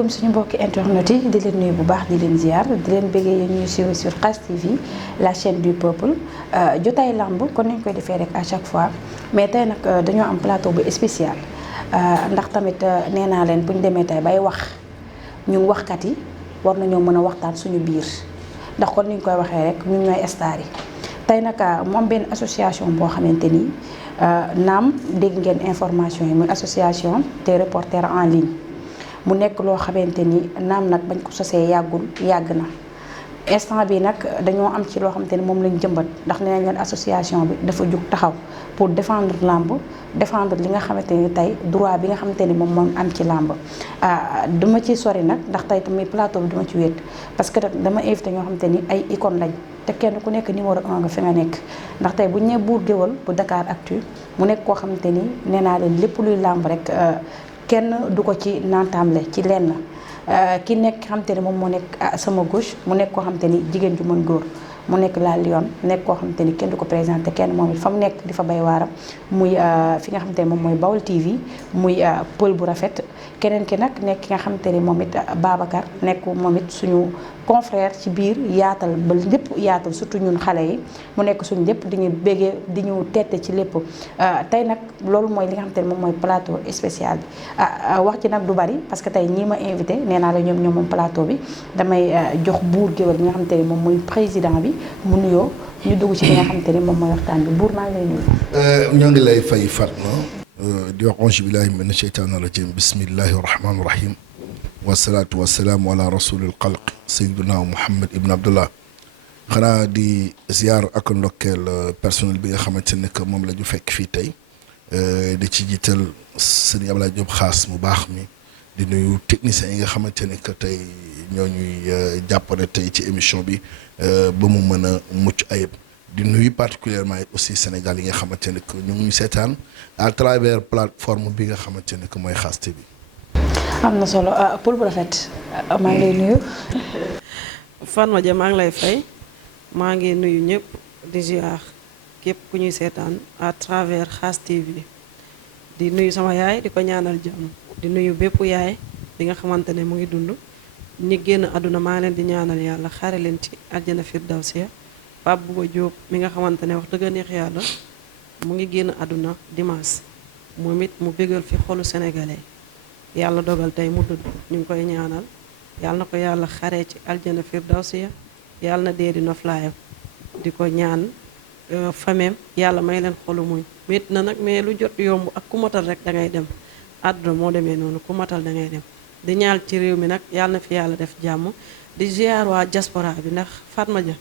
asalaamaaleykum suñu mbokki internet yi di leen nuyu bu baax di leen ziar di leen bëggee yéen ñuy suivre sur Khass TV la chaîne du peuple jotaay lamb kon nañ koy defee rek à chaque fois mais tey nag dañoo am plateau bu spécial ndax tamit nee naa leen bu ñu demee tey bay wax ñun waxkat yi war nañoo mën a waxtaan suñu biir ndax kon ni ñu koy waxee rek ñun ñooy star yi tey nag moom benn association boo xamante ni naam dégg ngeen information yi muy association des reporters en ligne. mu nekk loo xamante ni naam nag bañ ko sosee yàgg na instant bi nag dañoo am ci loo xamante ni moom lañ jëmbat ndax nee nañ leen association bi dafa jug taxaw pour défendre làmb défendre li nga xamante ni tey droit bi nga xamante ni moom am ci làmb duma ci sori nag ndax tey tamit plateau bi duma ci wéet parce que dama invité ñoo xamante ni ay icône lañ te kenn ku nekk numéro 1 nga fi nga nekk ndax tey bu ñu nee Bour Gueweul bu Dakar Actu mu nekk koo xamante ni nee naa leen lépp luy làmb rek kenn du ko ci naataamle ci lenn ki nekk xamante ni moom moo nekk sama gauche mu nekk koo xamante ni jigéen ju mën góor mu nekk la Lion nekk koo xamante ni kenn du ko présenté kenn moom it fa mu nekk di fa bay waaram muy fi nga xamante ni moom mooy Baol TV muy pël bu rafet keneen ki nag nekk ki nga xamante ni moom it Babacar nekk moom it suñu confrère ci biir yaatal ba lépp yaatal surtout ñun xale yi mu nekk suñu lépp di ñu béggee di ñu tette ci lépp tey nag loolu mooy li nga xamante ni moom mooy plateau spécial bi wax ci nag du bari parce que tey ñii ma invité nee naa la ñoom moom plateau bi damay jox Bour Gueweul bi nga xamante ni moom mooy président bi mu nuyoo ñu dugg ci li nga xamante ni moom mooy waxtaan bi Bour maa ngi lay nuyu. ñoo ngi lay fay Fatma di wax auzu billahi mina sheytaani rajim bismillahi rahmaani rahim wasalaatu wasalaamu ala rasulil xalq sayyiduna Muhammad ibn Abdullah xanaa di ziar ak ndokkeel personnel bi nga xamante ne que moom la ñu fekk fii tey di ci jiital sëñ Ablaye Diop Xaas mu baax mi di nuyu techniciens yi nga xamante ne que tey ñoo ñuy jàppale tey ci émission bi ba mu mën a mucc ayib di nuyu particulièrement aussi Sénégal yi nga xamante ne que ñu ngi seetaan à travers plateforme bi nga xamante ne que mooy Khass TV. am na solo pël bu rafet maa ngi lay nuyu. Fatma Dia maa ngi lay fay maa ngi nuyu ñëpp di ziar képp ku ñuy seetaan à travers Khass TV di nuyu sama yaay di ko ñaanal jàmm di nuyu bépp yaay bi nga xamante ne mu ngi dund ñi génn àdduna maa leen di ñaanal yàlla xare leen ci àjjana firdawsiya Pape Bouba Diop mi nga xamante ne wax dëgg neex yàlla mu ngi génn àdduna dimanche moom it mu bégal fi xolu sénégalais yàlla dogal tey mu dund ñu ngi koy ñaanal yàlla na ko yàlla xaree ci aljana firdawsiya yàlla na dee di noflaayam di ko ñaan fameem yàlla may leen xolu muñ métti na nag mais lu jot yomb ak ku matal rek da ngay dem àdduna moo demee noonu ku matal da ngay dem di ñaal ci réew mi nag yàlla na fi yàlla def jàmm di ziar waa diaspora bi ndax Fatma Dia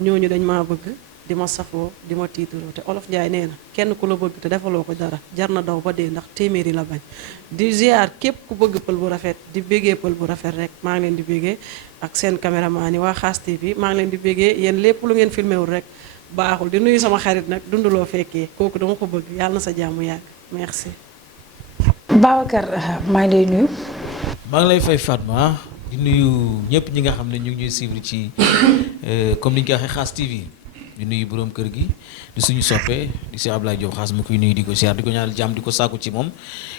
ñooñu dañ maa bëgg di ma safoo di ma tiituroo te olof Njaay nee na kenn ku la bëgg te defaloo ko dara jar na daw ba dee ndax téeméeri la bañ di ziar képp ku bëgg pël bu rafet di béggee pël bu rafet rek maa ngi leen di béggee ak seen caméraman yi waa Khass TV maa ngi leen di béggee yéen lépp lu ngeen filmé wul rek baaxul di nuyu sama xarit nag dunduloo fekkee kooku dama ko bëgg yàlla na sa jàmm yàgg merci. Babacar maa ngi lay nuyu. maa ngi lay fay Fatma di nuyu ñëpp ñi nga xam ne ñu ngi ñuy suivre ci comme ni ñu ko waxee Khass TV di nuyu borom kër gi di suñu soppee di si Ablaye Diop Xaas mu koy nuyu di ko siyaar di ko ñaanal jàmm di ko sàkku ci moom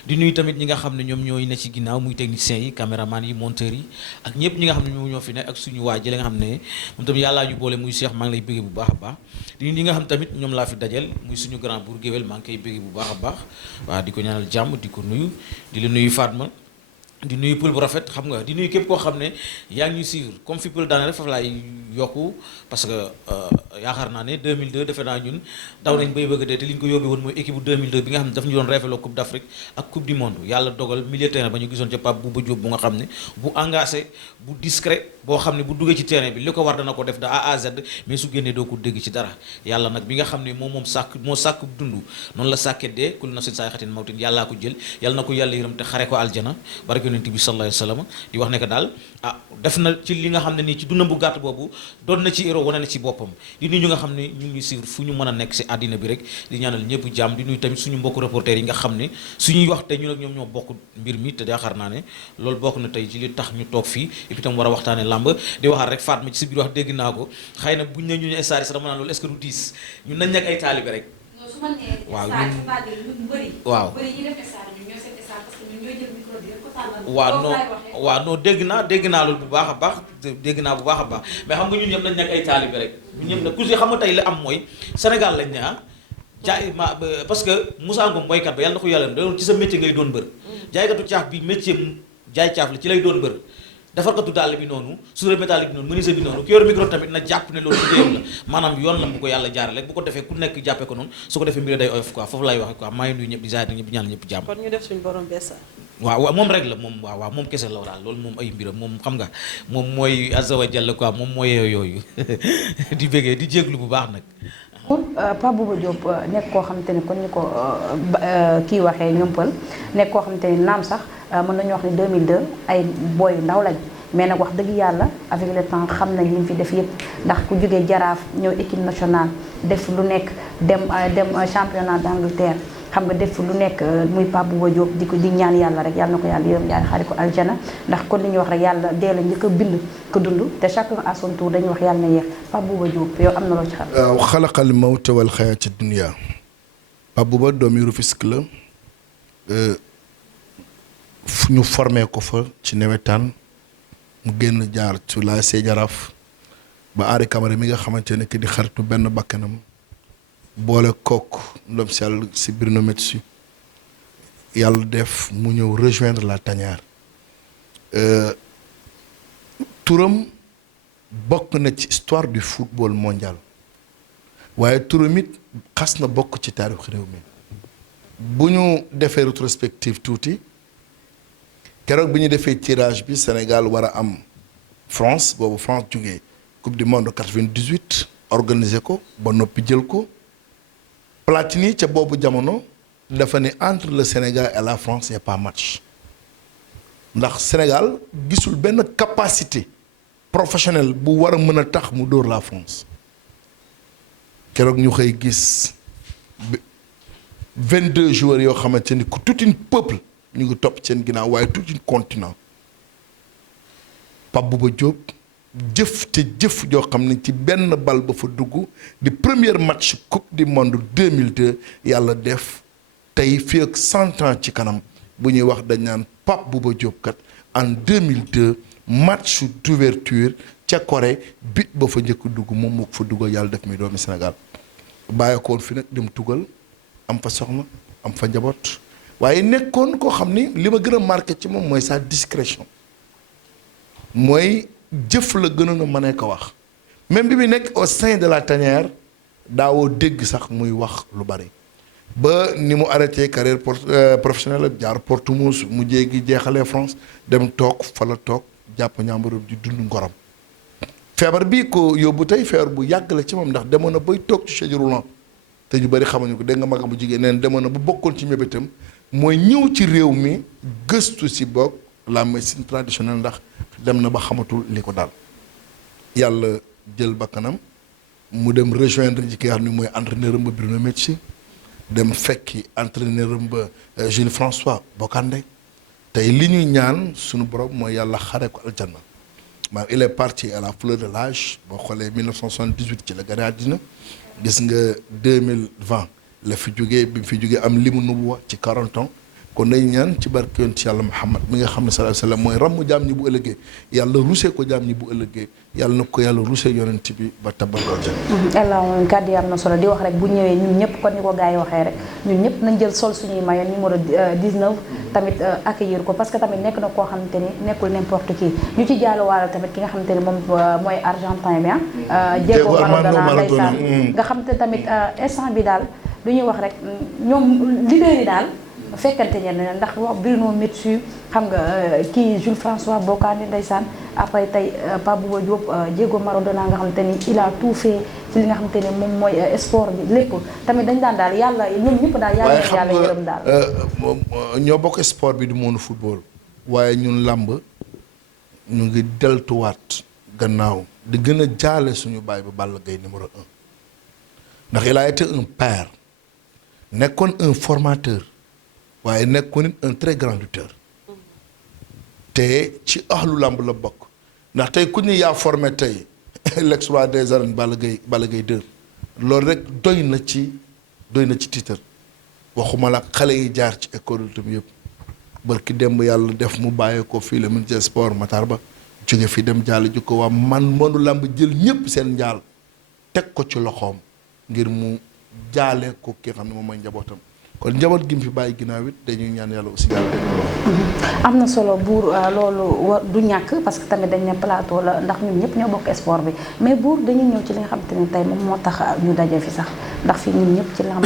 di nuyu tamit ñi nga xam ne ñoom ñooy ne ci ginnaaw muy techniciens yi caméraman yi monteurs yi ak ñëpp ñi nga xam ne ñoo fi ne ak suñu waa jële nga xam ne moom tamit yàllaa ñu boole muy Cheikh maa ngi lay bëggee bu baax a baax di nuyu ñi nga xam tamit ñoom laa fi dajal muy suñu grand Bour Gueweul maa ngi koy bëggee bu baax a baax waaw di ko ñaanal jàmm di ko nuyu di la nuyu Fatma di nuyu pël bu rafet xam nga di nuyu képp koo xam ne yaa ngi ñuy suivre comme fi pël daane rek foofu laay yokku parce que yaakaar naa ne 2002 defe naa ñun daw nañ bay bëgg dee te li ñu ko yóbbee woon mooy équipe bu 2002 bi nga xam ne daf ñu doon révélo coupe d'Afrique ak coupe du monde yàlla dogal milieu terrain ba ñu gisoon ca Pape Bouba Diop bu nga xam ne bu engagé bu discret boo xam ne bu duggee ci terrain bi li ko war dana ko def de A à Z mais su génnee doo ko dégg ci dara yàlla nag bi nga xam ne moom sàkk dund noonu la sàkkee dee kul nafsin zaa'iqatul mawt yàllaa ko jël yàlla na ko yàlla yërëm te xare ko aljana yonent bi sallallahu alayhi wasallam di wax ne que daal def na ci li nga xam ne nii ci dundam bu gàtt boobu doon na ci héros wane na ci boppam di nuyu ñu nga xam ne ñu ngi suivre fu ñu mën a nekk si àddina bi rek di ñaanal ñëpp jàmm di nuyu tamit suñu mbokku reporters yi nga xam ne suñuy wax te ñun ak ñoom ñoo bokk mbir mi te yaakaar naa ne loolu bokk na tey ci li tax ñu toog fii et puis tam war a waxtaane làmb di waxaat rek Fatma ci si biir wax dégg naa ko xëy na buñ ne ñu star sax dama naan loolu est-ce que du diis ñun nañ nekk ay taalibe rek waaw waaw non dégg naa loolu bu baax a baax dégg naa bu baax a baax mais xam nga ñun ñëpp nañ nekk ay taalibe rek ñun ñëpp nag ku si xam nga tey la am mooy Sénégal lañ ne jaay ma parce que Moussa Ngom boykat ba yàlla na ko yàlla doon ci sa métier ngay doon bër jaaykatu caaf bi métier jaay caaf la ci lay doon bër defarkatu dàll bi noonu soudeur métallique bi noonu menuisier bi noonu ki yor micro tamit na jàpp ne loolu liggéeyam la maanaam yoon la bu ko yàlla jaarale bu ko defee ku nekk jàppee ko noonu su ko defee mbir day oyof quoi foofu lay waxe quoi maa ngi nuyu ñëpp di jaay ñëpp ñaan ñëpp jàmm kon ñu def suñu borom beesa waaw moom rek la moom waaw moom kese la daal loolu moom ay mbiram moom xam nga moom mooy azza wa jalla quoi moom mooy yooyu di bëggee di jéglu bu baax nag Pape Bouba Diop nekk koo xamante ni kon ñu ko kii waxee ñompal nekk koo xamante ni naam sax mën nañu wax ni 2002 ay booy ndaw lañ mais nag wax dëgg yàlla avec le temps xam nañ li mu fi def yëpp ndax ku jógee jaraaf ñëw équipe nationale def lu nekk dem championnat d'Angleterre xam nga def lu nekk muy Pape Bouba Diop di ñaan yàlla rek yàlla na ko yàlla yërëm yàlla xaari ko aljana ndax kon li ñuy wax rek yàlla dee la njëkk a bind ko dund te chacun à son tour dañuy wax yàlla na yéex Pape Bouba Diop yow am na loo ci xam. waaw xalaqal mawta wal xayaata dunya Pape Bouba doomi Rufisque la fu ñu formé ko fa ci nawetaan mu génn jaar ci la Jaraaf ba Henri Camara mi nga xamante ne que di xaritu benn bakkanam boole kook ndom si yàlla si Bruno Metsu yàlla def mu ñëw rejoindre la tanière turam bokk na ci histoire du football mondial waaye turam it xas na bokk ci taarix réew mi bu ñu defee rétrospective tuuti keroog bi ñu defee tirage bi Sénégal war a am France boobu France jógee coupe du monde 98 organisé ko ba noppi jël ko Platini ca boobu jamono dafa ne entre le Sénégal et la France y a pas match ndax Sénégal gisul benn capacité professionnelle bu war a mën a tax mu dóor la France keroog ñu xëy gis 22 joueurs yoo xamante ni ku tout un peuple ñu ngi topp seen ginnaaw waaye tout un continent Pape Bouba Diop jëf te jëf joo xam ne ci benn bal ba fa dugg di premier match coupe du monde 2002 yàlla def tey fii ak 100 ans ci kanam bu ñuy wax dañ naan Pape Bouba Diop kat en 2002 match d'ouverture ca Corée bit ba fa njëkk dugg moom moo ko fa duggal yàlla def muy doomi Sénégal bàyyeekoon fi nag dem tugal am fa soxna am fa njaboot waaye nekkoon koo xam ni li ma gën a marqué ci moom mooy sa discrétion mooy jëf la gënoon a mën ko wax même bi mu nekk au sein de la tanière daawoo dégg sax muy wax lu bari ba ni mu arrêté carrière professionnelle jaar Portumous mu jéegi jeexalee France dem toog fa la toog jàpp ñàmbaram di dund ngoram feebar bii ko yóbbu tey feebar bu yàgg la ci moom ndax demoon na bay toog ci chaise roulante te ñu bari xamuñu ko dégg nga magam bu jigéen neen demoon na bu bokkoon ci mébétam mooy ñëw ci réew mi gëstu si boog la médecine traditionnelle ndax dem na ba xamatul li ko daal yàlla jël bakkanam mu dem rejoindre ji ki nga xam ne mooy entraîneur am ba Bruno Metsu dem fekki entraîneur am ba Jules François Bocandé tey li ñuy ñaan suñu borom mooy yàlla xare ko aljanna maanaam il est parti à la fleur de l'âge boo xoolee 1978 ci la gane àddina gis nga 2020 la fi jógee bi fi jógee am limu nubuwa ci 40 ans kon day ñaan ci barke yonent yàlla Muhammad mi nga xam ne sallallahu alayhi wa sallam mooy ramm jaam ñi bu ëllëgee yàlla rusee ko jaam ñi bu ëllëgee yàlla na ko yàlla rusee yonent bi ba tabal yàlla moom kàddu yi am na solo di wax rek bu ñëwee ñun ñëpp kon ni ko gars yi waxee rek ñun ñëpp nañ jël sol suñuy maillot numéro 19 tamit accueillir ko parce que tamit nekk na koo xamante ni nekkul n'importe qui ñu ci jàlluwaale tamit ki nga xamante ni moom mooy argentin bi Diego Maradona ndeysaan nga xamante tamit instant bi daal lu ñuy wax rek ñoom leader yi daal fekkante ñenn ndax wax Bruno Metsu xam nga kii Jules François Bocandé ndeysaan après tey Pape Bouba Diop Diego Maradona nga xamante ni il a tout fait ci li nga xamante ni moom mooy sport bi lépp tamit dañ daan daal yàlla ñoom ñëpp daal yàlla yërëm daal ñoo bokk sport bi du monde football waaye ñun làmb ñu ngi deltuwaat gannaaw di gën a jaale suñu baay ba Balla Gaye numéro 1 ndax il a été un père nekkoon un formateur waaye nekkoon un très grand lutteur te ci ahlu làmb la bokk ndax tey ku ñu yaa formé tey l'exploit des arènes Balla Gaye 2 loolu rek doy na ci titre waxuma la xale yi jaar ci école tam yëpp barki démb yàlla def mu bàyyee ko fii le ministre des sports Matar Ba jóge fi dem jàll ji ko waa man mënu làmb jël ñëpp seen njaal teg ko ci loxoom ngir mu jaale ko ki xam ne moom mooy njabootam kon njaboot gi mu fi bàyyi ginnaaw it dañuy ñaan yàlla aussi yàlla dégg loolu. am na solo buur loolu du ñàkk parce que tamit dañ ne plateau la ndax ñun ñëpp ñoo bokk sport bi mais buur dañuy ñëw ci li nga xamante ne tey moom moo tax ñu daje fi sax ndax fii ñun ñëpp ci lamb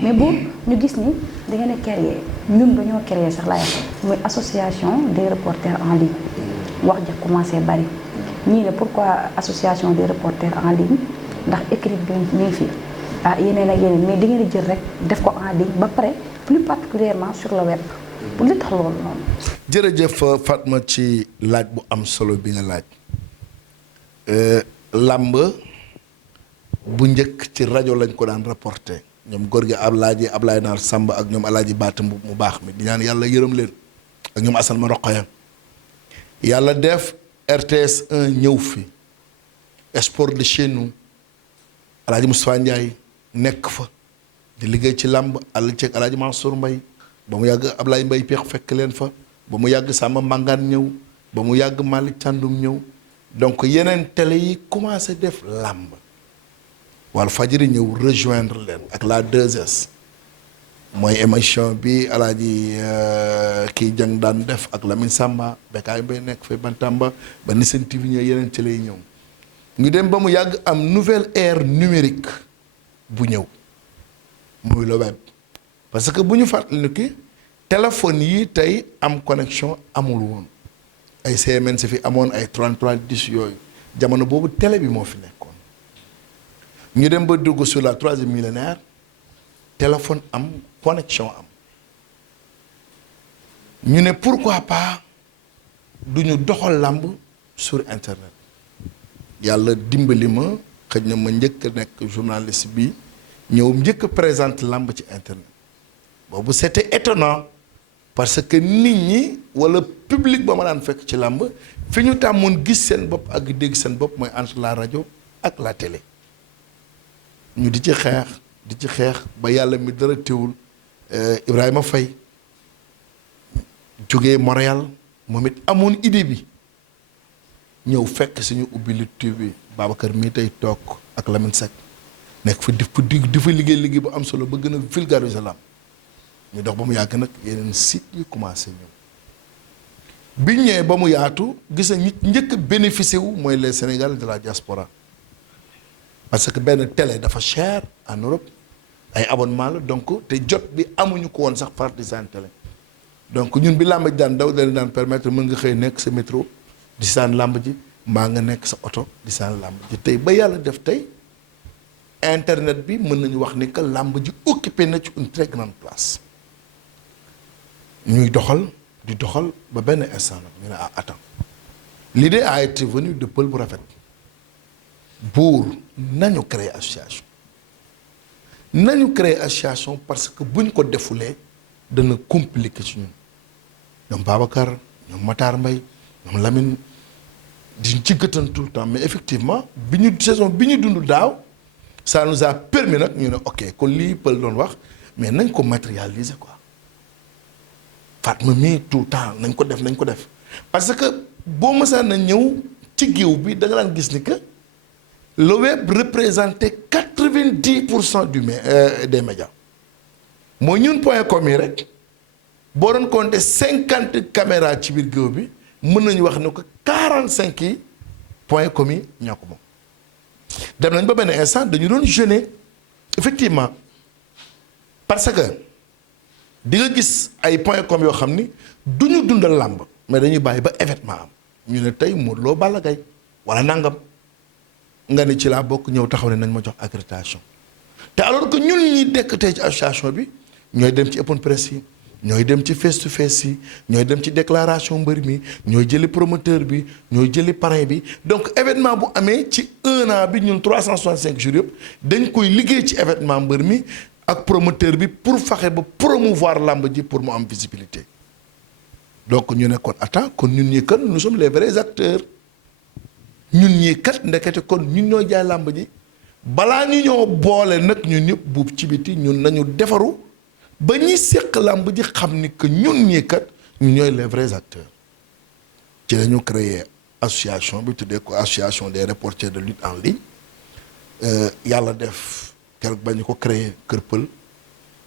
mais buur ñu gis ni da ngeen a créer ñun dañoo créer sax laay wax muy association des reporters en ligne wax ja commencé bari ñii ne pourquoi association des reporters en ligne ndax écrit bi mi ngi fi. yeneen ak yeneen mais di ngeen di jël rek def ko en ligne ba pare plus particulièrement sur le web bu li tax loolu noonu. jërëjëf Fatma ci laaj bu am solo bi nga laaj làmb bu njëkk ci rajo lañ ko daan reporté ñoom góor gi Ablaye Naar Samb ak ñoom Alaaji Baata mu baax mi di ñaan yàlla yërëm leen ak ñoom Assane ma Roqaya yàlla def RTS 1 ñëw fi sport de chez nous Alaaji Moustapha Ndiaye nekk fa di liggéey ci làmb àll ceeg Alaaji Mansour Mbaye ba mu yàgg Ablaye Mbaye Peex fekk leen fa ba mu yàgg Samba Mbangaan ñëw ba mu yàgg Malick Thiandoum ñëw donc yeneen télé yi commencé def làmb Walf Fadjri ñëw rejoindre leen ak la 2S mooy émission bi Alaaji kii jang daan def ak Lamine Samba Bekaay Mbaye nekk fa Bantamba ba Nissen TV ñëw yeneen télé yi ñëw ñu dem ba mu yàgg am nouvelle ère numérique bu ñëw muy le web parce que bu ñu fàttali ki téléphone yi tey am connexion amul woon ay CMN si fi amoon ay 3310 yooyu jamono boobu télé bi moo fi nekkoon ñu dem ba dugg sur la 3e millénaire téléphone am connexion am ñu ne pourquoi pas du ñu doxal làmb sur internet yàlla dimbali ma xëj na ma njëkk a nekk journaliste bi ñëw njëkk a présente làmb ci internet boobu c'était étonnant parce que nit ñi wala public ba ma daan fekk ci làmb fi ñu tàmmoon gis seen bopp ak dégg seen bopp mooy entre la rajo ak la télé ñu di ci xeex ba yàlla mi dara teewul Ibrahima Faye jógee Montréal moom it amoon idée bi ñëw fekk suñu ubbi Lutte TV Babacar mii tey toog ak Lamine Seck nekk fa di fa liggéey bu am solo ba gën a vulgariser lamb ñu dox ba mu yàgg nag yeneen site yi commencé ñëw biñ ñëwee ba mu yaatu gis na nit njëkk bénéficié wu mooy les Sénégalais de la diaspora parce que benn télé dafa cher en Europe ay abonnement la donc te jot bi amuñu ko woon sax par di seen télé donc ñun bi làmb ji daan daw dañ daan permettre mën nga xëy nekk sa métro di saan làmb ji mbaa nga nekk sa oto di saan làmb ji tey ba yàlla def tey internet bi mën nañu wax ni que làmb ji occupé na ci une très grande place ñuy doxal di doxal ba benn instant nag ñu ne attends l'idée a été venue de pël bu rafet buur nañu créer association parce que buñ ko defulee dana compliqué ci ñun ñoom Babacar ñoom Matar Mbaye ñoom Lamine di ci gëtan tout le temps mais effectivement saison bi ñu dund daaw ça nous a permis nag ñu ne ok kon lii pël doon wax mais nañ ko matérialiser quoi Fatma mii tout le temps nañ ko def parce que boo mësaan na ñëw ci géew bi da nga daan gis ni que le web représentait 90% des médias mooy ñun point com yi rek boo doon compter 50 caméras ci biir géew bi mën nañu wax ne ko 45 yi point com yi ñoo ko moom dem nañ ba benn instant dañu doon jeûner effectivement parce que di nga gis ay point com yoo xam ni du ñu dundal làmb mais dañuy bàyyi ba événement am ñu ne tey Modou Lo Balla Gaye wala nangam nga ni ci laa bokk ñëw taxaw ne nañ ma jox accréditation te alors que ñun ñi dekk tey ci association bi ñooy dem ci open press yi ñooy dem ci face to face yi ñooy dem ci déclaration mbër mi ñooy jëli promoteur bi ñooy jëli parrain bi donc événement bu amee ci 1 an bi ñun 365 jours yëpp dañ koy liggéey ci événement mbër mi ak promoteur bi pour fexe ba promouvoir làmb ji pour mu am visibilité donc ñu ne kon attends kon ñun ñii kat nous sommes les vrais acteurs ñun ñii kat ndekete kon ñun ñoo jaay làmb ji balaa ñu ñoo boole nag ñun ñëpp buub ci biti ñun nañu defaru ba ñi séq làmb ji xam ni que ñun ñii kat ñu ñooy les vrais acteurs ci la ñu créé association bi tuddee ko association des reporters de lutte en ligne yàlla def keroog ba ñu ko créé Kër Pël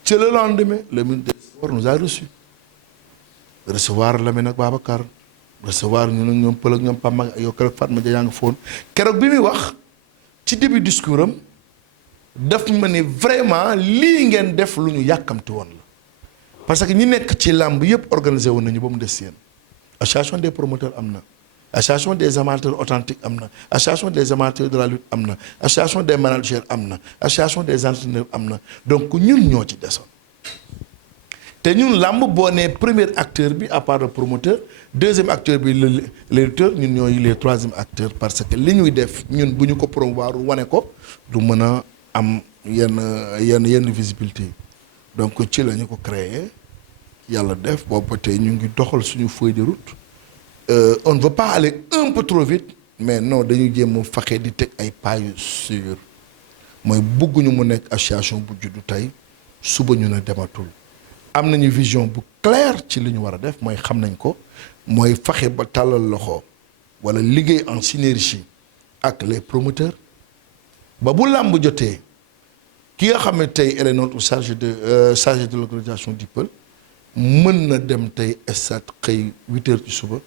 ci le lendemain le ministre des Sports nous a reçu recevoir Lamine ak Babacar recevoir ñu nag ñoom Pël ak ñoom Pam ak yow keroog Fatma Dia yaa ngi foon keroog bi muy wax ci début discours am daf ma ne vraiment lii ngeen def lu ñu yàkkamti woon la parce que ñi nekk ci làmb yëpp organisé woon nañu ba mu des yéen association des promoteurs am na association des amateurs authentiques am na association des amateurs de la lutte am na association des managers am na association des entraîneurs am na donc ñun ñoo ci desoon te ñun làmb boo nee premier acteur bi à part le promoteur deuxième acteur bi le lutteur ñun ñooy les troisième acteurs parce que li ñuy def ñun bu ñu ko promouvoir wane ko du mën a am yenn visibilité yi donc ci la ñu ko créé yàlla def boobu tey ñu ngi doxal suñu feuille de route on ne veut pas aller un peu trop vite mais non dañu jéem a fexe di teg ay pas yu sûr mooy bëgguñu mu nekk association bu juddu tey suba ñu ne dematul am nañu vision bu claire ci li ñu war a def mooy xam nañ ko mooy fexe ba tàllal loxo wala liggéey en synergie ak les promoteurs ba bu làmb jotee ki nga xam ne tey elle est notre chargé de l'organisation du Peul mën na dem tey stade xëy 8 heures ci suba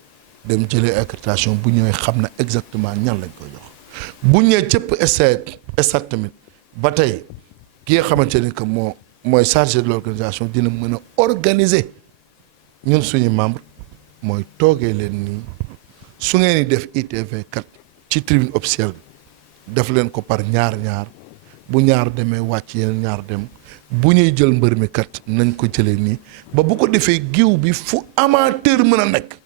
dem jëlee accréditation bu ñëwee xam na exactement ñan lañ koy jox bu ñëwee cëpp stade tamit ba tey ki nga xamante ni que mooy chargé de l'organisation dina mën a organiser ñun suñu membre mooy toogee leen nii su ngeen di def ITV 4 ci tribune officielle bi def leen ko par ñaar bu ñaar demee wàcc yeneen ñaar dem bu ñuy jël mbër mi kat nañ ko jëlee nii ba bu ko defee giw bi fu amateur mën a nekk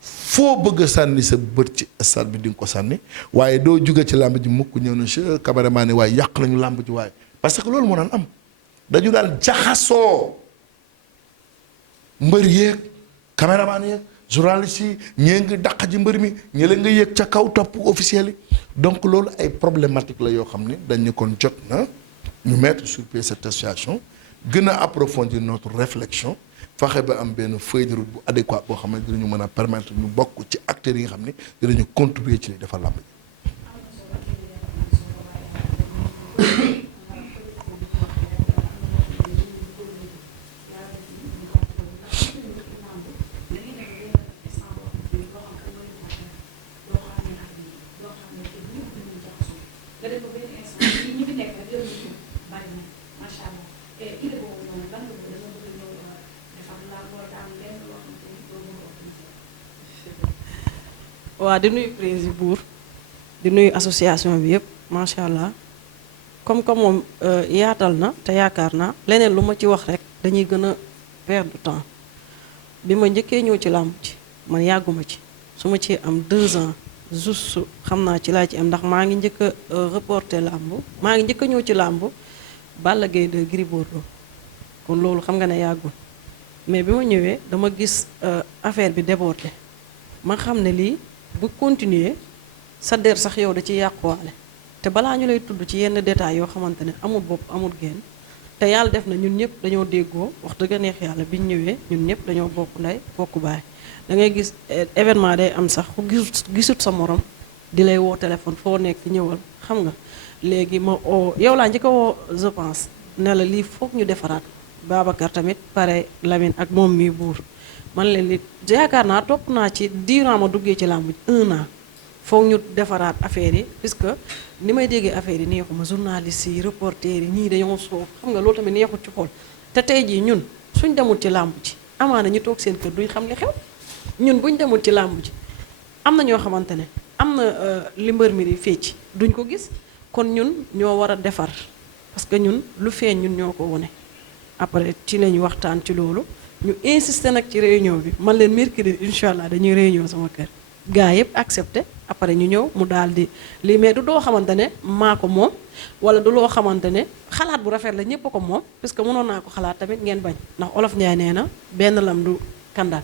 foo bëgg a sànni sa bët ci stade bi di nga ko sànni waaye doo jóge ci làmb ji mukk ñëw na che cameraman yi waaye yàq nañu làmb ji waaye parce que loolu moo daan am dañu daan jaxasoo mbër yeeg caméraman yeeg journaliste yi ñee ngi dàq ji mbër mi ñële nga yéeg ca kaw topp officiel yi donc loolu ay problématique la yoo xam ne dañu kon jot na ñu mettre sur pied cette association gën a approfondir notre réflexion fexe ba am benn feuille de route bu adéquat boo xam ne dinañu mën a permettre ñu bokk ci acteurs yi nga xam ne dinañu contribuer ci li defar làmb ji. waa di nuyu président buur di nuyu association bi yëpp macha allah comme moom yaatal na te yaakaar naa leneen lu ma ci wax rek dañuy gën a perdre du temps bi ma njëkkee ñëw ci làmb ci man yàgguma ci su ma ci am 2 ans juste xam naa ci laa ci am ndax maa ngi njëkk a reporter làmb maa ngi njëkk a ñëw ci làmb Balla Gaye de Gris Bordeaux kon loolu xam nga ne yàggul mais bi ma ñëwee dama gis affaire bi débordé ma xam ne lii bu continuer sa der sax yow da ci yàquwaale te balaa ñu lay tudd ci yenn détails yoo xamante ne amul bopp amul génn te yàlla def na ñun ñëpp dañoo déggoo wax dëgg neex yàlla biñ ñëwee ñun ñëpp dañoo bokk ndey bokk baay da ngay gis événement day am sax ku gisut sa morom di lay woo téléphone foo nekk ñëwal xam nga léegi ma oo yow laa njëkk a woo je pense ne la lii foog ñu defaraat Babacar tamit pare Lamine ak moom mii buur man leen li yaakaar naa topp naa ci durant ma duggee ci làmb 1 an foog ñu defaraat affaire yi puisque ni may déggee affaire yi neexuma journaliste yi reporter yi ñii dañoo soof xam nga loolu tamit neexut ci xool te tey jii ñun suñ demul ci làmb ci amaana ñu toog seen kër duñ xam li xew ñun buñ demul ci làmb ji am na ñoo xamante ne am na li mbër mi di fecc duñ ko gis kon ñun ñoo war a defar parce que ñun lu feeñ ñun ñoo ko wone après ci lañu waxtaan ci loolu ñu insister nag ci réunion bi man leen mercredi incha allah dañuy réunion sama kër gars yëpp accepté après ñu ñëw mu daal di lii mais du doo xamante ne maa ko moom wala du loo xamante ne xalaat bu rafet la ñëpp ko moom parce que mënoon naa ko xalaat tamit ngeen bañ ndax olof Njaay nee na benn lam du kandaan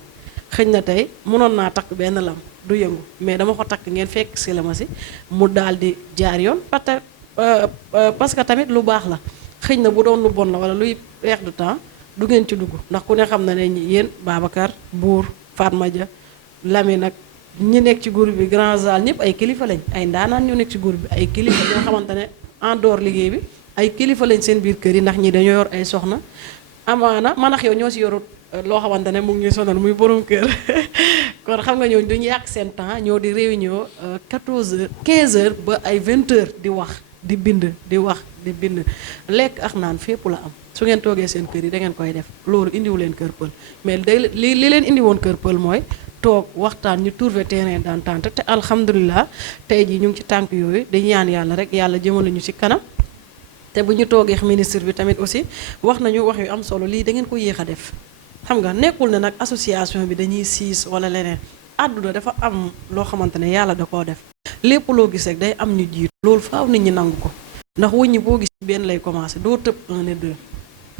xëñ na tey mënoon naa takk benn lam du yëngu mais dama ko takk ngeen fekk si la ma si mu daal di jaar yoon parce que tamit lu baax la xëñ na bu doon lu bon la wala luy perte de temps du ngeen ci dugg ndax ku ne xam na ne yéen Babacar Buur Fatma Dia Lamine nag ñi nekk ci groupe bi grand zal ñëpp ay kilifa lañ ay ndaanaan ñu nekk ci groupe bi ay kilifa ñoo xamante ne en dehors liggéey bi ay kilifa lañ seen biir kër yi ndax ñi dañoo yor ay soxna amaana man ak yow ñoo si yorut loo xamante ne mu ngi ñuy sonal muy borom kër kon xam nga ñooñu duñu yàq seen temps ñoo di réunion 14h 15h ba ay 20h di wax di bind di wax di bind lekk ak naan fépp la am su ngeen toogee seen kër yi da ngeen koy def loolu indiwu leen kër pël mais day li leen indi woon kër pël mooy toog waxtaan ñu trouver terrain d'entente te alhamdulilah tey jii ñu ngi ci tànk yooyu di ñaan yàlla rek yàlla jëmale ñu ci kanam te bu ñu toogee ministre bi tamit aussi wax nañu wax yu am solo lii da ngeen ko yéex a def xam nga nekkul ne nag association bi dañuy siis wala leneen àdduna dafa am loo xamante ne yàlla da koo def lépp loo gis rek day am ñu jiitu loolu faaw nit ñi nangu ko ndax wëññi boo gis benn lay commencé doo tëb 1 et 2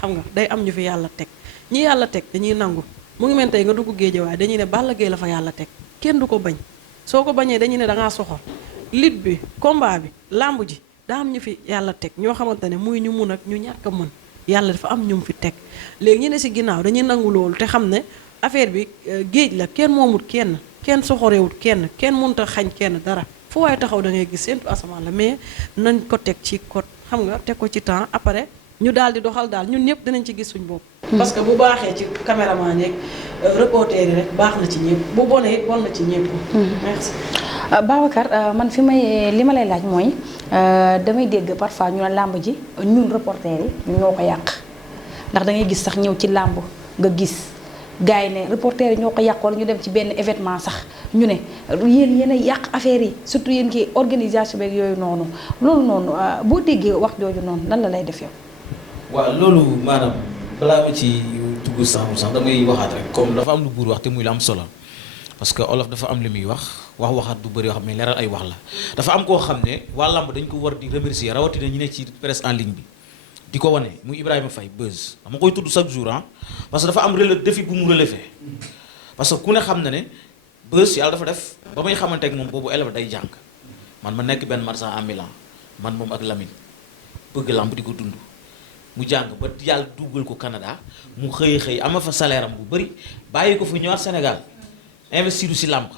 xam nga day am ñu fi yàlla teg ñi yàlla teg dañuy nangu mu ngi mel tey nga dugg géejawaay dañuy ne Balla Gaye la fa yàlla teg kenn du ko bañ soo ko bañee dañuy ne da ngaa soxor lit bi combat bi làmb ji daa am ñu fi yàlla teg ñoo xamante ne muy ñu mun ak ñu ñàkk a mën yàlla dafa am ñu mu fi teg léegi ñu ne si ginnaaw dañuy nangu loolu te xam ne affaire bi géej la kenn moomut kenn soxorewut kenn mënut a xañ kenn dara fu waaye taxaw da ngay gis seentu asamaan la mais nañ ko teg ci code xam nga teg ko ci temps après ñu daal di doxal daal ñun ñëpp dinañ ci gis suñ bopp. parce que bu baaxee ci caméraman yeeg reporter yi rek baax na ci ñëpp bu bonee it bon na ci ñëpp. merci. Babacar man li ma lay laaj mooy damay dégg parfois ñu ne làmb ji ñun reporter yi ñoo ko yàq ndax da ngay gis sax ñëw ci làmb nga gis gars yi ne reporter yi ñoo ko yàq wala ñu dem ci benn événement sax ñu ne yéen a yàq affaire yi surtout yéen ki organisation beeg yooyu noonu loolu noonu boo déggee wax jooju noonu lan la lay def yow. waaw loolu maanaam balaa ma ci dugg 100% damay waxaat rek comme dafa am lu buur wax te muy lu am solo parce que olof dafa am li muy waxaat du bëri yoo xam ne leeral ay wax la dafa am koo xam ne waa làmb dañ ko war di remercier rawatina ñi ne ci presse en ligne bi di ko wane muy Ibrahima Faye Beuz dama koy tudd chaque jour parce que dafa am défi bu mu relevé parce que ku ne xam na ne Beuz yàlla dafa def ba may xamante ak moom boobu élève day jàng man ma nekk benn marchand ambulant man moom ak Lamine bëgg làmb di ko dund mu jàng ba yàlla dugal ko Canada mu xëy ama fa salaire am bu bëri bàyyi ko fi ñëwaat Sénégal investir si làmb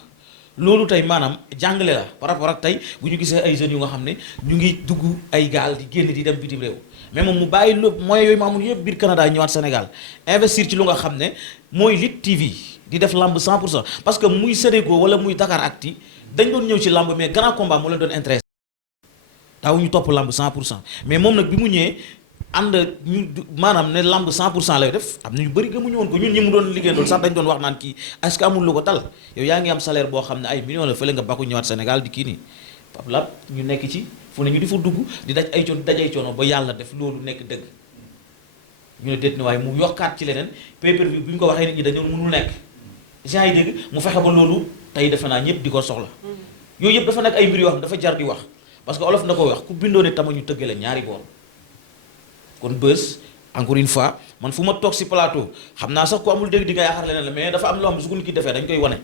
loolu tey maanaam jàngale la par rapport ak tey bu ñu gisee ay jeunes yu nga xam ne ñu ngi dugg ay gaal di génn di dem bitim réew mais moom mu bàyyi lépp moyens yooyu ma amul yëpp biir Canada ñëwaat Sénégal investir ci lu nga xam ne mooy Lutte TV di def làmb 100% parce que muy Sénégal wala muy Dakaractu dañ doon ñëw ci làmb mais grand combat moo leen doon intéressé daawuñu topp làmb 100% mais moom nag bi mu ñëwee ànd ñu maanaam ne lamb 100% lay def am na ñu bëri gëmuñu woon ko ñun ñi mu doon liggéey doon sax dañ doon wax naan kii est-ce que amul lu ko dal yow yaa ngi am salaire boo xam ne ay millions la fële nga bakku ñëwaat Sénégal di kii nii Pape Lat ñu nekk ci fu ne ñu di fa dugg di daj ay coono ba yàlla def loolu nekk dëgg ñu ne déet ni waaye mu yokkaat ci leneen pay-per-view bi ñu ko waxee nit ñi dañoo mënul nekk gens yi dégg mu fexe ba loolu tey defe naa ñëpp di ko soxla yooyu yëpp dafa nekk ay mbir yoo xam ne dafa jar di wax parce que olof na ko wax ku bindoo ne tama ñu tëgge la ñaari boor kon Beuz encore une fois man fu ma toog si plateau xam naa sax ku amul dégg di nga yaakaar leneen la mais dafa am loo xam ne su ko nit ki defee dañ koy wane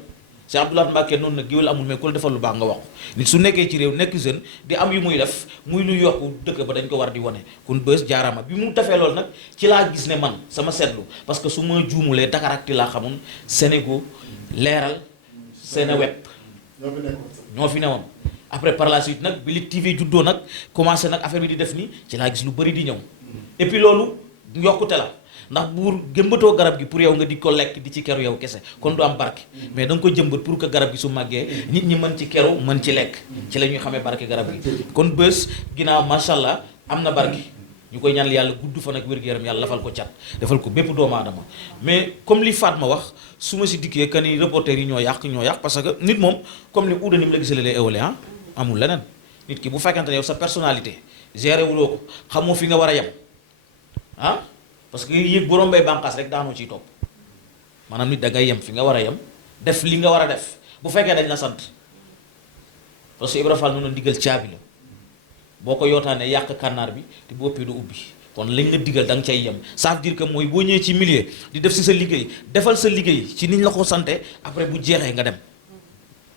Cheikh Abdoulaye Mbacké noonu nag géwél amul mais ku la defal lu baax nga wax ko nit su nekkee ci réew nekk jeune di am yu muy def muy lu yokku dëkk ba dañ ko war di wane kon Beuz jaaraama bi mu defee loolu nag ci laa gis ne man sama seetlu parce que su ma juumulee Dakaractu laa xamoon Sénégo leeral Seneweb ñoo fi newoon après par la suite nag bi Lutte TV juddoo nag commencé nag affaire bi di def nii ci laa gis lu bëri di ñëw et puis loolu yokkute la ndax buur gëmbatoo garab gi pour yow nga di ko lekk di ci keru yow kese kon du am barke mais da nga ko jëmbat pour que garab gi su màggee nit ñi mën ci keru mën ci lekk ci la ñuy xamee barke garab gi kon Beuz ginnaaw macha allah am na barke ñu koy ñaan yàlla gudd fan ak wér-gu-yaram yàlla defal ko cat defal ko bépp doomu aadama mais comme li Fatma wax su ma si dikkee que ni reporter yi ñoo yàq parce que nit moom comme ni uuda ni mu la gisee lay éwale amul leneen nit ki bu fekkante ne yow sa personnalité géré wuloo ko xamoo fi nga war a yem parce que yéeg bu rombee bànqaas rek daanoo ciy topp maanaam nit da ngay yem fi nga war a yem def li nga war a def bu fekkee dañ la sant parce que Ibra Fall noonu digal caabi la boo ko yootaanee yàq kànnaar bi te bu ëppee du ubbi kon lañ la digal da nga cay yem ça veut dire que mooy boo ñëwee ci milieu di def si sa liggéey defal sa liggéey ci niñ la ko sante après bu jeexee nga dem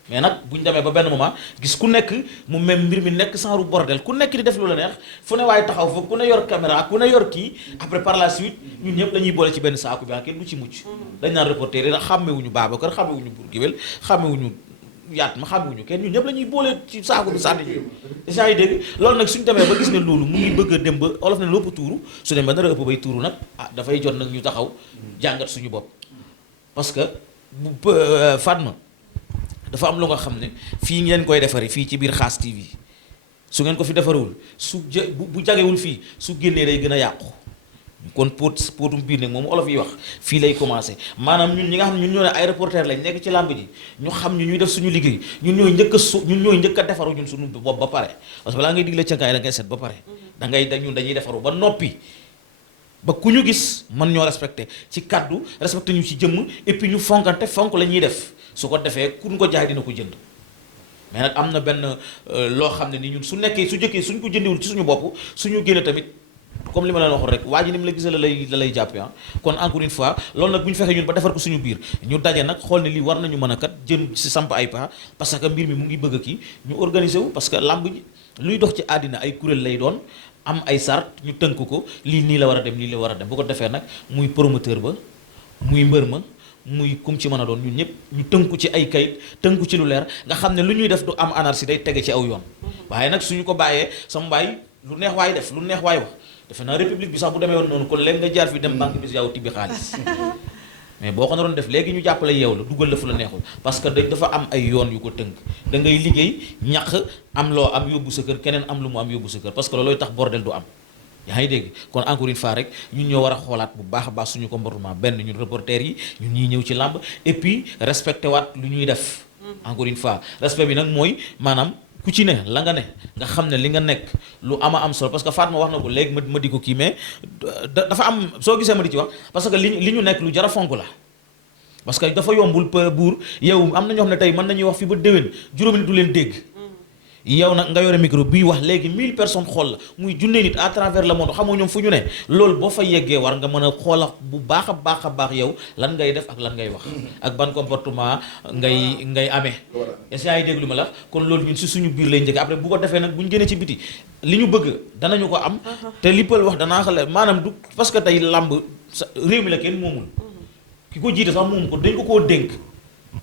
mais nag bu ñu demee ba benn moment gis ku nekk mu même mbir mi nekk sans bordel ku nekk di def lu la neex fu ne waaye taxaw fa ku ne yor caméra ku ne yor kii après par la suite ñun ñëpp la ñuy boole ci benn saaku bi kenn du ci mucc. dañ naan reporter yi xàmmewuñu Babacar xàmmewuñu Bour Gueweul xàmmewuñu yaat ma xàmmewuñu kenn ñun ñëpp la ñuy boole ci saaku bi sànni ji. gens yi dégg loolu nag suñu demee ba gis ne loolu mu ngi bëgg a dem ba olof ne lépp tuuru su dem ba nar a ëpp bay tuuru nag dafay jot nag ñu taxaw jàngat suñu bopp parce que Fatma dafa am lu nga xam ne fii ngeen koy defaree fii ci biir Khass TV su ngeen ko fi defarewul bu jagewul fii su génnee day gën a yàqu kon póotum biir nag moom olof yi wax fii lay commencé maanaam ñun ñi nga xam ne ñun ñoo ne ay reporter lañ nekk ci làmb ji ñu xam ñu ñuy def suñu liggéey ñun ñooy njëkk a defaru ñun suñu bopp ba pare parce que balaa ngay digle cankaay da ngay set ba pare ñun dañuy defaru ba noppi ba ku ñu gis mën ñoo respecté ci kaddu respecté ñu ci jëmm et puis ñu fonkante fonk la ñuy def su ko defee ku ñu ko jaay dina ko jënd mais nag am na benn loo xam ne ni ñun suñ ko jëndiwul ci suñu bopp suñu génne tamit comme li ma leen waxoon rek waa ji ni mu la gisee la lay jàppe kon encore une fois loolu nag bu ñu fexee ñun ba defar ko suñu biir ñu daje nag xool ne lii war nañu mën a kat jëm ci samp ay pas parce que mbir mi mu ngi bëgg a kii ñu organiser wu parce que làmb ji luy dox ci àddina ay kuréel lay doon am ay sart ñu tënk ko lii nii la war a dem lii la war a dem bu ko defee nag muy promoteur ba muy mbër ma muy kum ci mën a doon ñun ñëpp ñu tënku ci ay kayit tënku ci lu leer nga xam ne lu ñuy def du am anarchie day tege ci aw yoon waaye nag suñu ko bàyyee sama mbaay lu neex waay def lu neex waay wax defe naa république bi sax bu demee woon noonu kon léegi nga jaar fi dem banque bi yow tibbi xaalis mais boo ko naroon def léegi ñu jàppale yeew la dugal la fu la neexul parce que dafa am ay yoon yu ko tënk da ngay liggéey ñaq am loo am yóbbu sa kër keneen am lu mu am yóbbu sa kër parce que loolooy tax bordel du am yaa ngi dégg kon encore une fois rek ñun ñoo war a xoolaat bu baax a baax suñu comportement benn ñun reporter yi ñun ñuy ñëw ci làmb et puis respecté waat lu ñuy def encore une fois respect bi nag mooy maanaam ku ci ne la nga ne nga xam ne li nga nekk lu ama am solo parce que Fatma wax na ko léegi ma di ko kii mais dafa am soo gisee ma di ci wax parce que li ñu nekk lu jar a fonk la parce que dafa yombul buur yow am na ñoo xam ne tey mën nañuy wax fi ba déwén juróomi nit du leen dégg yow nag nga yore micro bii wax léegi 1000 personnes xool la muy junne nit à travers le monde xamoo ñoom fu ñu ne loolu boo fa yeggee war nga mën a xoola bu baax a baax yow lan ngay def ak lan ngay wax ak ban comportement ngay amee est-ce que yaa ngi dégg lu ma la kon loolu ñun si suñu biir lay njëkk après bu ko defee nag bu ñu génnee ci biti li ñu bëgg danañu ko am te li pël wax danaa xale maanaam du parce que tey làmb réew mi la kenn moomul ki ko jiite sax moomu ko dañ ko koo dénk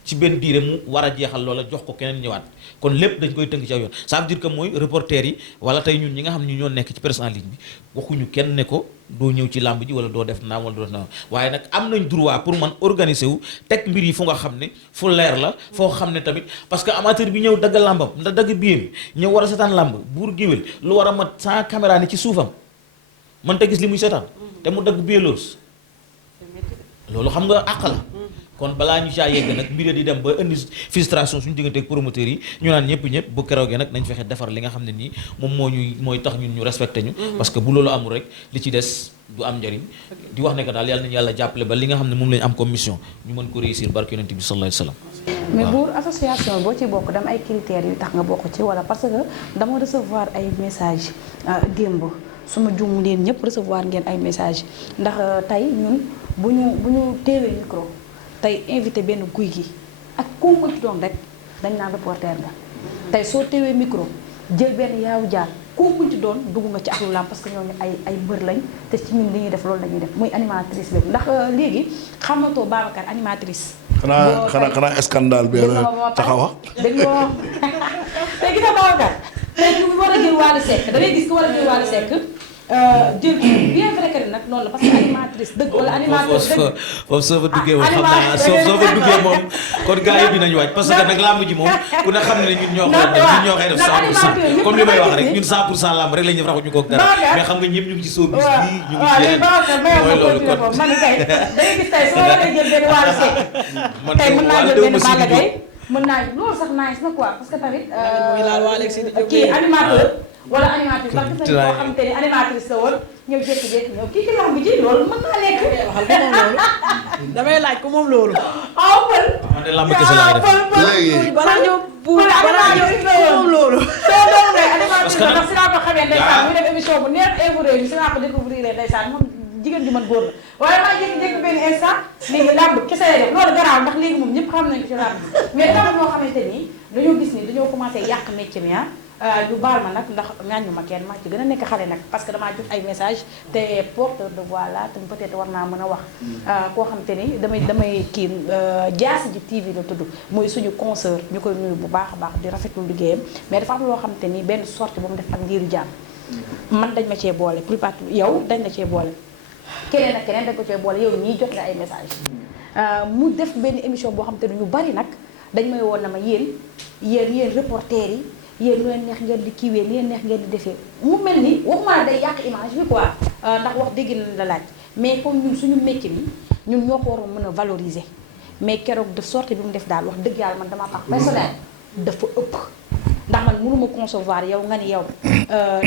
ci benn diire mu war a jeexal loola jox ko keneen ñëwaat kon lépp dañ koy tënk ci aw yoon ça veut dire que mooy reporter yi wala tey ñun ñi nga xam ne ñu ñoo nekk ci presse en ligne bi waxuñu kenn ne ko doo ñëw ci làmb ji wala doo def naam wala doo def naam waaye nag am nañ droit pour man organiser wu teg mbir yi fu nga xam ne fu leer la foo xam ne tamit parce que amateur bi ñëw dagg làmbam ndax dagg biyam ñëw war a seetaan làmb Bour Gueweul lu war a mat 100 caméra ni ci suufam man te gis li muy seetaan te mu dagg biyeloos loolu xam nga àq la kon balaa ñu caa yegg nag mbir di dem ba indi frustration suñu diggante ak promoteurs yi ñu naan ñëpp bu keroogee nag nañ fexe defar li nga xam ne nii moom mooy tax ñun ñu respecté ñu parce que bu loolu amul rek li ci des du am njëriñ di wax ne que daal yàlla nañu yàlla jàppale ba li nga xam ne moom lañu am comme mission ñu mën ko réussir barke yonent bi sallallahu alayhi wasallam mais Bour association boo ci bokk dama ay critères yu tax nga bokk ci wala parce que dama recevoir ay message démb su ma juum leen ñëpp recevoir ngeen ay message ndax tey ñun bu ñu teewee micro tey invité benn guy gi ak koo mënti doon rek dañ naan reporter nga tey soo teewee micro jël benn yaawu jaar koo mënti doon dugg nga ci ak lu lamb parce que ñooñu ay mbër lañ te ci ñun li ñuy def loolu la ñuy def muy animatrice lépp ndax léegi xamatoo Babacar animatrice. xanaa scandale bi taxawa dégg nga tey gis nga Babacar tey ñu war a jël Wally Seck da ngay gis ko war a jël Wally Seck jël bien vrai que nag noonu la parce que animatrice dëgg wala animatrice dëgg foofu soo fa duggee moom xam naa soo fa duggee moom kon gars yi dinañu waaj parce que nag lamb ji moom ku ne xam ne ñun ñoo koy def 100% comme li may wax rek ñun 100% lamb rek la ñu raxu ñu ko dara mais xam nga ñëpp ñu ngi ci soo bis bi ñu ngi ci yeneen mooy loolu kon man tey da ngay gis tey su ma waree jël benn Wally Seck tey mën naa jël benn Balla Gaye mën naa loolu sax nice na quoi parce que tamit kii animateur wala animatrice parce que boo xamante ni animatrice la woon ñëw jékki-jékki ñëw kii ci lamb ji loolu mën naa lekk. waxal ko moom loolu damay laaj ko moom loolu. aw pël. man de lamb kese laay def léegi balaa ñëw buur balaa ñëw moom loolu. soo doon rek animatrice la ndax si laa ko xamee ndeysaan muy def émission bu neex info réew mi si laa ko découvrir ndeysaan moom jigéen ju mën góor la waaye maa jékki-jékki benn instant léegi làmb kese lay def loolu garaaw ndax léegi moom ñëpp xam nañ ko ci làmb mais dafa ñoo xamante ni dañoo gis ni dañoo commencé yàq métier mi ñu baal ma nag ndax ñaañu ma kenn maa ci gën a nekk xale nag parce que damaa jot ay message te porteur de voix la te peut-être war naa mën a wax koo xamante ni damay kii Diassi ji TV la tudd mooy suñu consoeur ñu koy nuyu bu baax a baax di rafetlu liggéeyam mais dafa am loo xamante ni benn sortie bu mu def ak Ndiiru Jàmm man dañ ma cee boole plus partout yow dañ la cee boole keneen ak keneen dañ ko cee boole yow ñii jot nga ay message mu def benn émission boo xamante ni ñu bari nag dañ may woon na ma yéen reporter yi yéen lu leen neex ngeen di kiiwee lu leen neex ngeen di defee mu mel ni waxuma la day yàq image bi quoi ndax wax dëgg la laaj mais comme ñun suñu métier bi ñun ñoo ko waroon mën a valoriser mais keroog de sortie bi mu def daal wax dëgg yàlla man dama part personnel dafa ëpp ndax man mënuma concevoir yow nga ni yow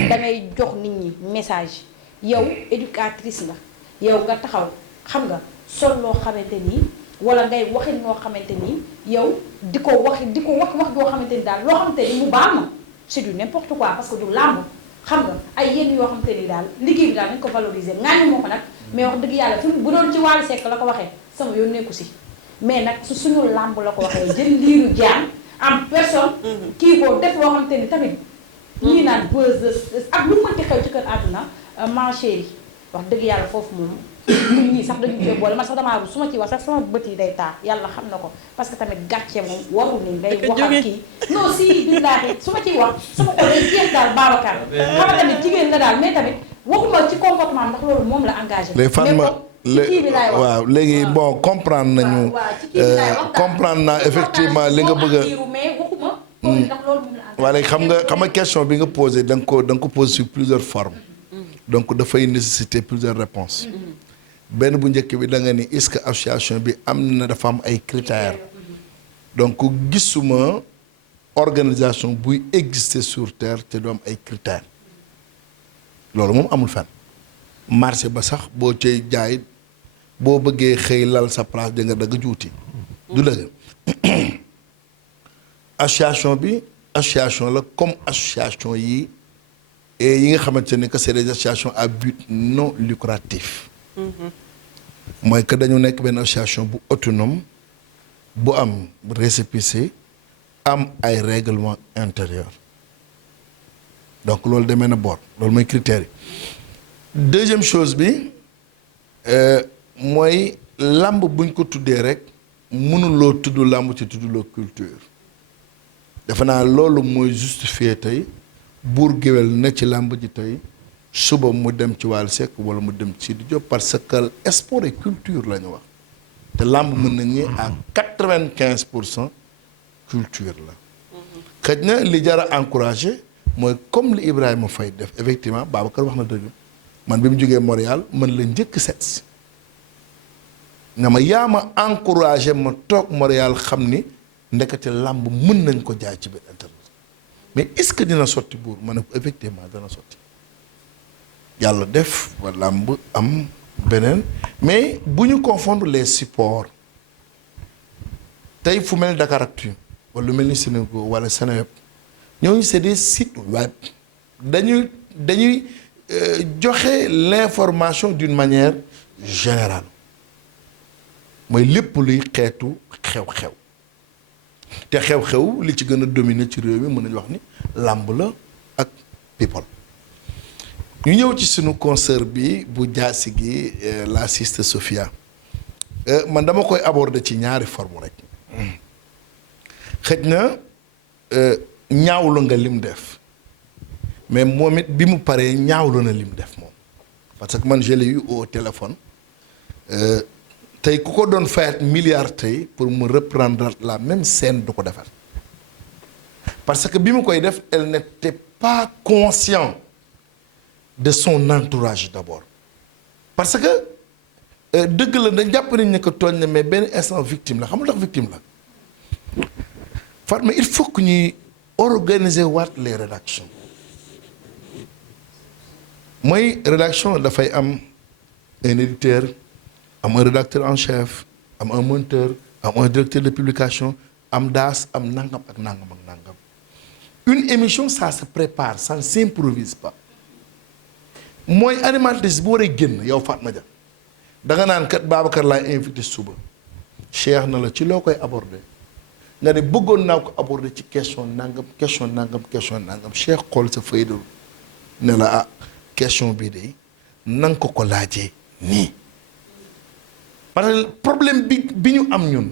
dangay jox nit ñi message yow éducatrice nga yow nga taxaw xam nga sol loo xamante nii wala ngay waxin noo xamante ni yow di ko wax joo xamante ni daal loo xamante ni mu baax na c'est du n'importe quoi parce que du làmb xam nga ay yenn yoo xamante ni daal liggéey bi daal nañ ko valoriser ŋaañu moo ko nag mais wax dëgg yàlla fi bu doon ci Wally Seck la ko waxee sama yoon nekku si mais nag su suñu làmb la ko waxee jël Ndiiru Jàmm en personne kii ko def loo xamante ni tamit ñii naan buzz ak lu mënti xew ci kër àdduna ma chérie wax dëgg yàlla foofu moom ñun ñii sax dañu cee boole man sax damaa su ma ciy wax sax sama bët yi day taa yàlla xam na ko parce que tamit gàcce moom warul ni ngay wax ak kii non si billaahi su ma ciy wax sama ko day jeex daal Babacar xam nga tamit jigéen la daal mais tamit waxuma ci comportement ndax loolu moom la engagé les femmes waaw léegi bon comprendre nañu comprendre naa effectivement li nga bëgg a mais waxuma ndax loolu moom la engagé waaw léegi xam nga question bi nga posé da nga ko posé sur plusieurs formes donc dafay nécessiter plusieurs réponses benn bu njëkk bi da nga ni est-ce que association bi am na dafa am ay critères donc gisuma organisation buy exister sur terre te du am ay critères loolu moom amul fenn marché ba sax boo cay jaay boo bëggee xëy lal sa place da nga dagg juuti du dëgg association bi association la comme association yi nga xamante ne que c'est des associations à but non lucratif mooy que dañu nekk benn association bu autonome bu am récépissé am ay règlement intérieur donc loolu demee na boor loolu mooy critères yi deuxième chose bi mooy làmb buñ ko tuddee rek mënuloo tudd làmb ci tuddloo culture defe naa loolu mooy justifier tey buur géwél na ci làmb ji tey suba mu dem ci Wally Seck wala mu dem ci Sidi Diop parce que sport et culture la ñu wax te làmb mën nañu à 95% culture la xëj na li jar a encouragé mooy comme li Ibrahima Faye def effectivement Babacar wax na dëgg man bi mu jógee Montréal man la njëkk set si nga ma yaa ma encouragé ma toog Montréal xam ni ndekete làmb mën nañ ko jaay ci biir internet mais est-ce que dina sotti buur ma ne ko effectivement dana sotti yàlla def ba làmb am beneen mais bu ñu confondre les supports tey fu mel Dakaractu wala lu mel ni Sénégo wala Seneweb ñooñu c'est des sites web dañuy joxe l'information d'une manière générale mooy lépp luy xeetu xew-xew te xew-xew li ci gën a dominer ci réew mi mën nañu wax ni làmb la ak people ñu ñëw ci sunu concert bi bu Diassi gi la Sister Sophia man dama koy aborder ci ñaari forme rek xëj na ñaawlu nga lim def mais moom it bi mu paree ñaawlu na lim def moom parce que man je l'ai eu au téléphone tey ku ko doon fayat milliard tey pour mu reprendre la même scène du ko defar parce que bi mu koy def elle n'était pas consciente de son entourage d'abord parce que dëgg la dañ jàpp nañ ne que tooñ na mais benn instant victime la xam nga tax victime la Fatma il faut que ñuy organiser waat les rédactions mooy rédaction dafay am un éditeur am un rédacteur en chef am un monteur am un directeur de publication am daas am nangam ak nangam ak nangam une émission ça se prépare ça ne s'improvise pas mooy animatrice bu waree génn yow Fatma Dia da nga naan kat Babacar laay invité suba Cheikh na la ci loo koy aborder nga ne bëggoon naa ko aborder ci question nangam Cheikh xool sa feuille de route ne la ah question bii de na nga ko laajee nii parce que problème bi ñu am ñun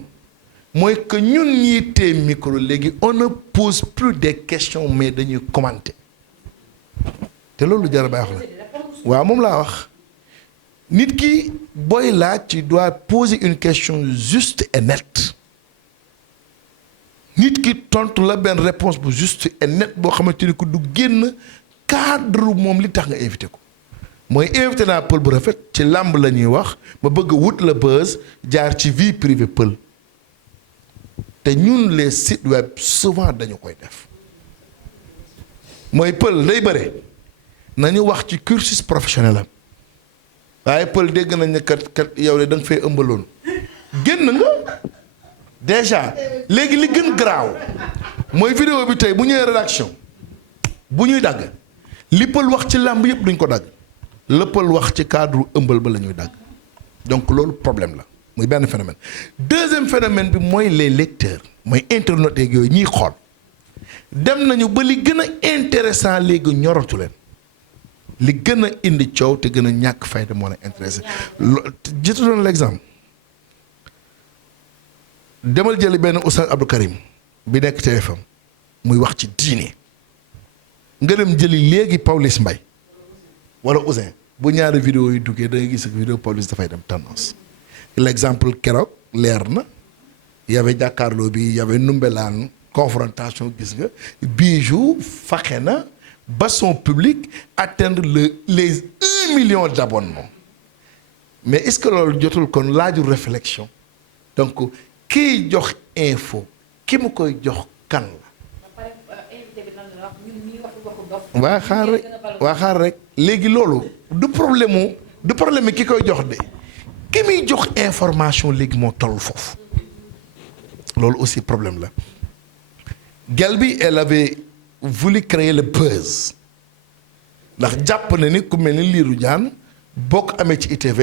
mooy que ñun ñii tee micro léegi on ne pose plus des questions mais dañuy commenter te loolu jar a baax la waaw moom laa wax nit ki booy laaj tu dois poser une question juste et nette nit ki tontu la benn réponse bu juste et nette boo xamante ni ko du génn cadre moom li tax nga invité ko mooy invité naa pël bu rafet ci làmb la ñuy wax ma bëgg wut la buzz jaar ci vie privée pël te ñun les sites web souvent dañu koy def mooy pël day bëre nañu wax ci cursus professionnel am waaye pël dégg nañ ne kat yow de da nga fay ëmbaloon génn nga déjà léegi li gën garaaw mooy vidéo bi tey bu ñëwee rédaction bu ñuy dagg li pël wax ci làmb yëpp duñ ko dagg la pël wax ci cadre ëmbal ba la ñuy dagg donc loolu problème la muy benn phénomène deuxième phénomène bi mooy les lecteurs mooy internautes yeeg yooyu ñiy xool dem nañu ba li gën a intéressant léegi ñoratu leen li gën a indi coow te gën a ñàkk fayda moo la intéressé je te donne l'exemple demal jëli benn Oustaz Abdou Karim bi nekk TFM muy wax ci diine nga dem jëli léegi Pawlish Mbaye wala Ouzin bu ñaari vidéo yi duggee da ngay gis ak vidéo Pawlish dafay dem tendance l'exemple keroog leer na y avait jàkkaarloo bi y avait Numbelaan confrontation gis nga Bijou faxe na ba son public atteindre les 1 million d'abonnements mais est-ce que loolu jotul kon laaju réflexion donc kiy jox info ki mu koy jox kan la waa xaar rek léegi loolu du problème ki koy jox de ki muy jox information léegi moo toll foofu loolu aussi problème la gel bi elle avait voulu créer le buzz ndax jàpp na ni ku mel ni Lirou Diane boo ko amee ci ITV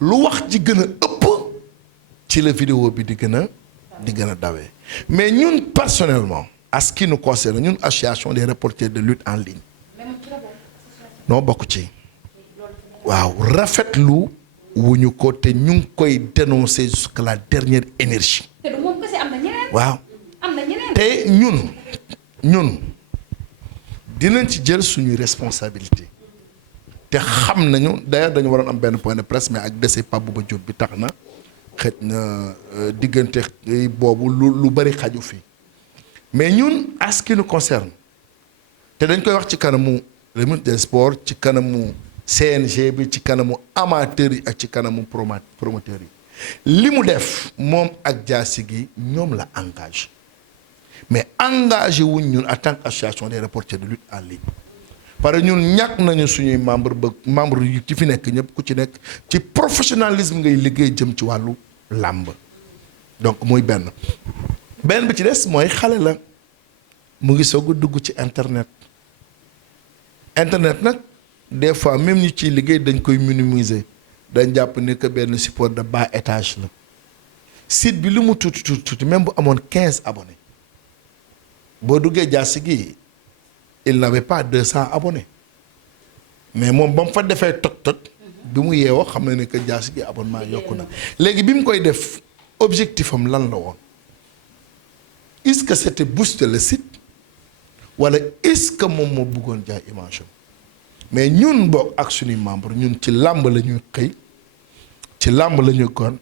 lu wax ji gën a ëpp ci la vidéo bi di gën a dawee mais ñun personnellement à ce qui nous concerne ñun association des reporters de lutte en ligne noo bokk ci waaw rafetlu wuñu ko te ñu ngi koy dénoncer jusqu'à la dernière énergie waaw te ñun dinañ ci jël suñuy responsabilité te xam nañu d'ailleurs dañu waroon am benn point de presse mais ak décès Pape Bouba Diop bi tax na xëj na diggante boobu lu bari xaju fi mais ñun à ce qui nous concerne te dañ koy wax ci kanamu le ministre des sports ci kanamu CNG bi ci kanamu amateurs yi ak ci kanamu promoteurs yi li mu def moom ak jaasi gi ñoom la engagé mais engagé wuñ ñun en tant qu'association des reporters de lutte en ligne parce que ñun ñàkk nañu suñuy membre yu ci fi nekk ñëpp ku ci nekk ci professionnalisme ngay liggéey jëm ci wàllu làmb donc muy benn bi ci des mooy xale la mu ngi soog a dugg ci internet nag des fois même ñu ciy liggéey dañ koy minimiser dañ jàpp ne que benn support de bas étage la site bi lu mu tuuti même bu amoon 15 abonnés boo duggee jaasi gi il n'avait pas 200 abonnés mais moom ba mu fa defee tot bi mu yeewoo xam na ne que jaasi gi abonnement yokku na léegi bi mu koy def objectif am lan la woon est-ce que c'était booster le site wala est-ce que moom moo bëggoon jaay image am mais ñun bokk ak suñuy membre ñun ci làmb la ñuy xëy ci làmb la ñuy gont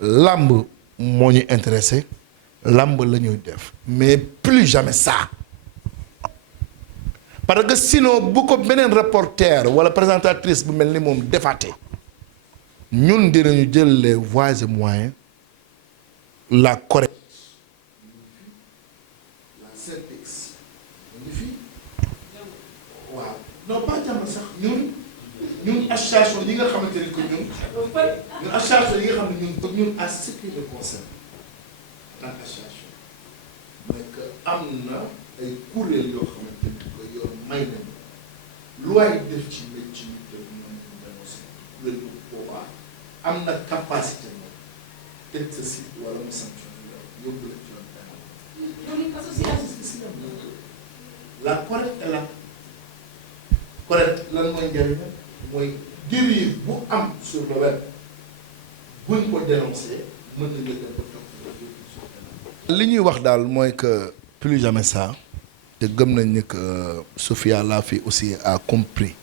làmb moo ñu intéressé làmb la ñuy def mais plus jamais ça parce que sinon bu ko beneen reporter wala présentatrice bu mel ni moom defaatee ñun dinañu jël les voies et moyens la correct la CETEX ñu fi waaw non pas jàmm sax ñun association yi nga xamante ni que ñun association yi nga xam ne ñun à ce qui nous concerne en association mooy que am na ay kuréel yoo xamante ni que yoon may nañu lu waay def ci métier nga ñëw boobaa am na capacité moom teg sa site wala mu sanctionné la yóbbu la ci yoon pénal. la correcte et la correcte lan mooy njëriñam mooy dérive bu am sur le web buñ ko dénoncé mën na jël ba topp la yóbbu sur pénal. li ñuy wax daal mooy que plus jamais ça te gëm nañ ni que Sophia la fi aussi a compris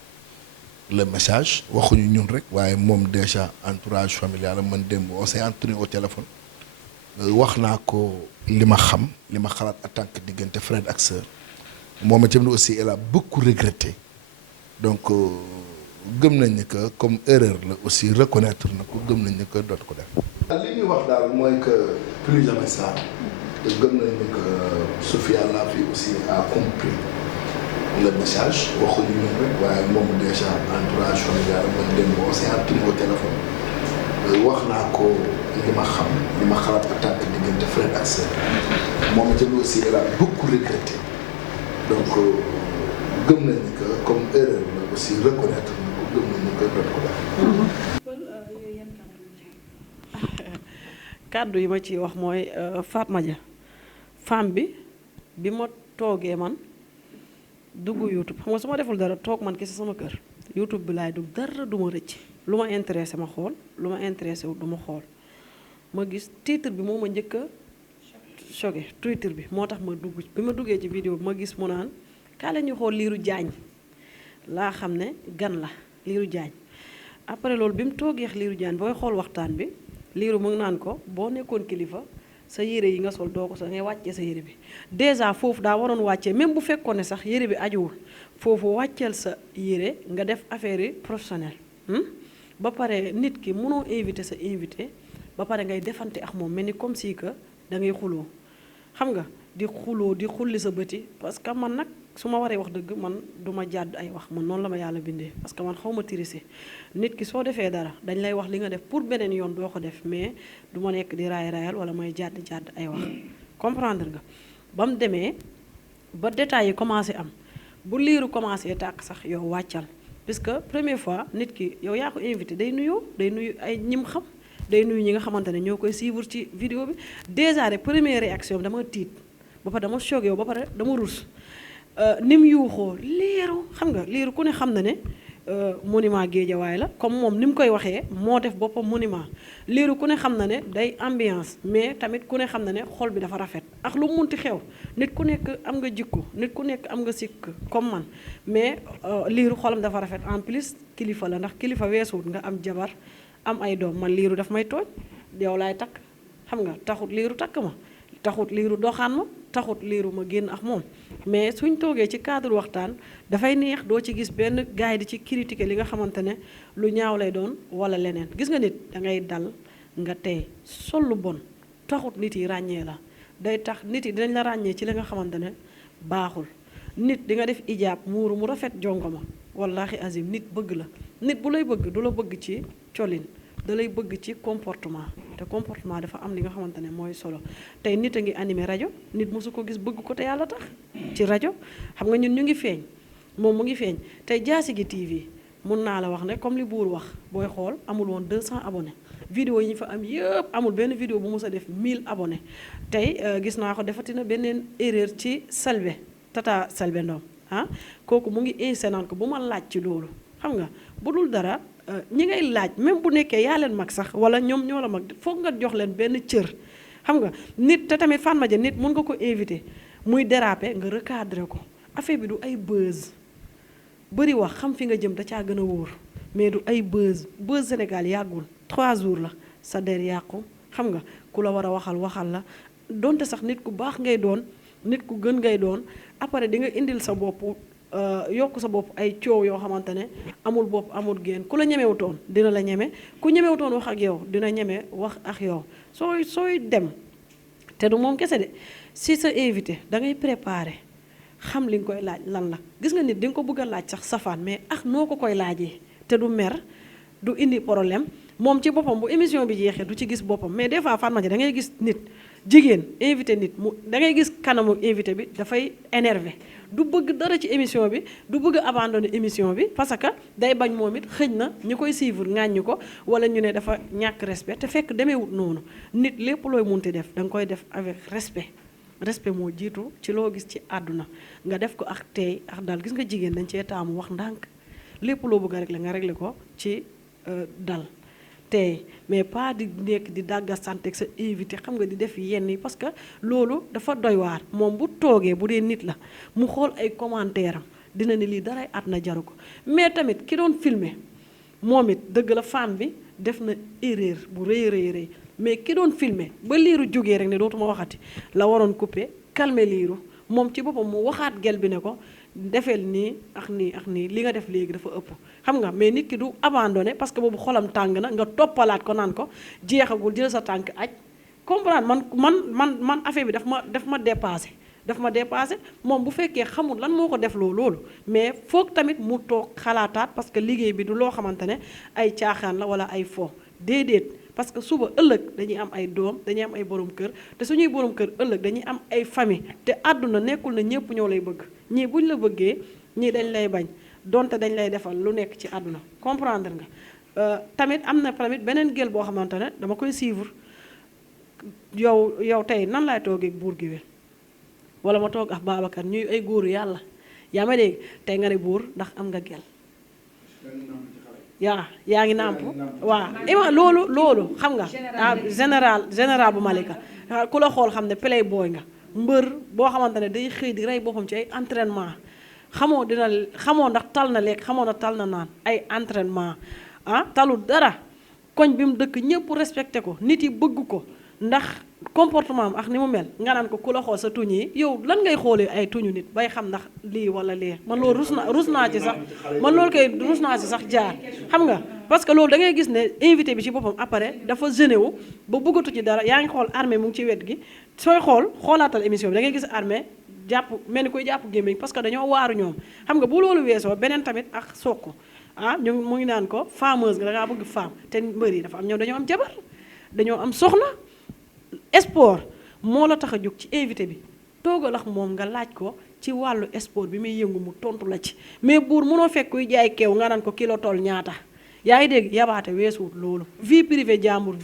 le message waxuñu ñun rek waaye moom déjà entourage familial man démb on s'est entretenu au téléphone wax naa ko li ma xam li ma xalaat en tant que diggante frère ak sœur moom itam aussi elle a beaucoup regretté donc gëm nañ ni que comme erreur la aussi reconnaître na ko gëm nañ ni que dootu ko def. li ñuy wax daal mooy que plus jamais ça te gëm nañ ni que Sophia la fi aussi a compris le message waxuñu ñun rek waaye moom déjà entourage familial man démb on s'est entretenu au téléphone wax naa ko li ma xam li ma xalaat en tant que diggante frère ak sœur moom itam aussi elle a beaucoup regretté donc gëm nañ ni que comme erreur la aussi reconnaître na ko gëm nañ ni que dootu ko def. kàddu yi ma ciy wax mooy Fatma Dia femme bi ma toogee man dugg YouTube xam nga su ma deful dara toog man kese sama kër YouTube bi laay dugg dara du ma rëcc lu ma intéressé ma xool lu ma intéressé wu du ma xool ma gis titre bi moo ma njëkk a choqué titre bi moo tax ma dugg bi ma duggee ci vidéo bi ma gis mu naan kaa la ñuy xool Lirou Diane laa xam ne gan la Lirou Diane après loolu bi mu toogee Lirou Diane booy xool waxtaan bi Lirou mu ngi naan ko boo nekkoon kilifa sa yére yi nga sol doo ko sax ngay wàccee sa yére bi déjà foofu daa waroon wàccee même bu fekkoon ne sax yére bi ajuwul foofu wàcceel sa yére nga def affaire yi professionnelle ba pare nit ki mënoo invité sa invité ba pare ngay defante ak moom mel ni comme si que da ngay xuloo xam nga di xuloo di xulli sa bëti parce que man nag su ma waree wax dëgg man du ma jàdd ay wax man noonu la ma yàlla bindee parce que man xaw ma tirise nit ki soo defee dara dañ lay wax li nga def pour beneen yoon doo ko def mais du ma nekk di raay raayal wala may jàdd ay wax comprendre nga ba mu demee ba détails yi commencé am bu Lirou commencé tàkk sax yow wàccal puisque première fois nit ki yow yaa ko invité day nuyu ay ñim xam day nuyu ñi nga xamante ne ñoo koy suivre ci vidéo bi déjà rek première réaction dama tiit ba pare dama choqué yow ba pare dama rus ni mu yuuxoo Lirou xam nga Lirou ku ne xam na ne monument Guédiawaye la comme moom ni mu koy waxee moo def boppam monument Lirou ku ne xam na ne day ambiance mais tamit ku ne xam na ne xol bi dafa rafet ak lu munti xew nit ku nekk am nga jikko nit ku nekk am nga sikk comme man mais Lirou xolam dafa rafet en plus kilifa la ndax kilifa weesuwut nga am jabar am ay doom man Lirou daf may tooñ yow laay takk xam nga taxut Lirou takk ma taxut Lirou doxaan ma taxut Lirou ma génn ak moom mais suñ toogee ci cadre waxtaan dafay neex doo ci gis benn gaay di ci critiquer li nga xamante ne lu ñaaw lay doon wala leneen gis nga nit da ngay dal nga tey sol lu bon taxut nit yi ràññee la day tax nit yi dinañ la ràññee ci li nga xamante ne baaxul nit di nga def ijaab muuru mu rafet jongoma wallahi azim nit bëgg la nit bu lay bëgg du la bëgg ci colin da lay bëgg ci comportement te comportement dafa am li nga xamante ne mooy solo tey nit a ngi animé rajo nit mosu ko gis bëgg ko te yàlla tax ci rajo xam nga ñun ñu ngi feeñ moom mu ngi feeñ tey Diassigui TV mun naa la wax ne comme li buur wax booy xool amul woon 200 abonnés vidéo yi ñu fa am yëpp amul benn vidéo bu mos a def 1000 abonnés tey gis naa ko defatina beneen erreur ci Selbé Tata Selbé Ndom kooku mu ngi insisté naan ko bu ma laaj ci loolu xam nga bu dul dara ñi ngay laaj même bu nekkee yaa leen mag sax wala ñoom ñoo la mag foog nga jox leen benn cër xam nga nit te tamit Fatma Dia nit mun nga ko invité muy déraper nga recadrer ko affaire bi du ay buzz bëri wax xam fi nga jëm da caa gën a wóor mais du ay buzz Sénégal yàggul 3 jours la sa der yàqu xam nga ku la war a waxal la donte sax nit ku baax ngay doon nit ku gën ngay doon après di nga indil sa bopp yokk sa bopp ay coow yoo xamante ne amul bopp amul génn ku la ñemewutoon dina la ñeme ku ñemewutoon wax ak yow dina ñeme wax ak yow sooy dem te du moom kese de si sa invité da ngay préparer xam li nga koy laaj lan la gis nga nit di nga ko bëgg a laaj sax safaan mais noo ko koy laajee te du mer du indi problème moom ci boppam bu émission bi jeexee du ci gis boppam mais des fois Fatma Dia da ngay gis nit jigéen invité nit mu da ngay gis kanamu invité bi dafay énervé du bëgg dara ci émission bi du bëgg abandonner émission bi parce que day bañ moom it xëj na ñu koy suivre ŋàññi ko wala ñu ne dafa ñàkk respect te fekk demeewut noonu nit lépp looy munti def da nga koy def avec respect moo jiitu ci loo gis ci àdduna nga def ko ak tey ak dal gis nga jigéen dañ cee taamu wax ndànk lépp loo bëgg a régler nga régler ko ci dal tey mais pas di nekk di dàgga santé ak sa invité xam nga di def yenn yi parce que loolu dafa doy waar moom bu toogee bu dee nit la mu xool ay commentaire am dina ne lii daray at na jaru ko mais tamit ki doon filmer moom it dëgg la femme bi def na erreur bu rëy rëy mais ki doon filmer ba liiru jógee rek ne dootuma waxati la waroon couper calmer liiru moom ci boppam mu waxaat gel bi ne ko defeel nii ak nii li nga def léegi dafa ëpp xam nga mais nit ki du abandonné parce que boobu xolam tàng na nga toppalaat ko naan ko jeexagul jël sa tànk aj comprendre man affaire bi daf ma dépassé moom bu fekkee xamul lan moo ko def loolu mais foog tamit mu toog xalaataat parce que liggéey bi du loo xamante ne ay caaxaan la wala ay fo déedéet parce que suba ëllëg dañuy am ay doom dañuy am ay borom kër te suñuy borom kër ëllëg dañuy am ay famille te àdduna nekkul na ñëpp ñoo lay bëgg ñii buñ la bëggee ñii dañ lay bañ donte dañ lay defal lu nekk ci àdduna comprendre nga tamit am na tamit beneen gel boo xamante ne dama koy suivre yow tey nan laay toogee ak buur géwél wala ma toog ak Babacar ñuy ay góoru yàlla yaa ma dégg tey nga ne buur ndax am nga gel yaa ngi nàmp waaw ima loolu xam nga général bu Malika ku la xool xam ne playboy nga mbër boo xamante ne day xëy di rey boppam ci ay entraînement xamoo ndax tal na lekk xamoo ndax tal na naan ay entraînement talul dara koñ bi mu dëkk ñëpp respecté ko nit yi bëgg ko ndax comportement am ak ni mu mel nga naan ko ku la xool sa tuñ yi yow lan ngay xoolee ay tuñu nit bay xam ndax lii wala lee man loolu rus naa ci sax jaar xam nga parce que loolu da ngay gis ne invité bi ci boppam après dafa gêné wu ba bëggatu ci dara yaa ngi xool armée mu ngi ci wet gi sooy xoolaatal émission bi da ngay gis armée jàpp mel ni koy jàpp gémmiñ parce que dañoo waaru ñoom xam nga bu loolu weesoo beneen tamit ak soog ñu mu ngi naan ko fameuse nga da ngaa bëgg femme te mbër yi dafa am ñoom dañoo am jabar dañoo am soxna sport moo la tax a jóg ci invité bi toogal ak moom nga laaj ko ci wàllu sport bi muy yëngu mu tontu la ci mais buur mënoo fekk kuy jaay keew nga naan ko kilo toll ñaata yaa ngi dégg yabaate weesuwut loolu vie privée jàmbur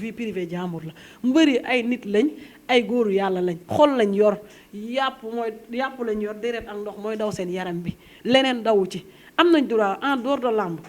la mbëri ay nit lañ ay góoru yàlla lañ xol lañ yor yàpp lañ yor deret ak ndox mooy daw seen yaram bi leneen dawu ci am nañ droit en dehors de lamb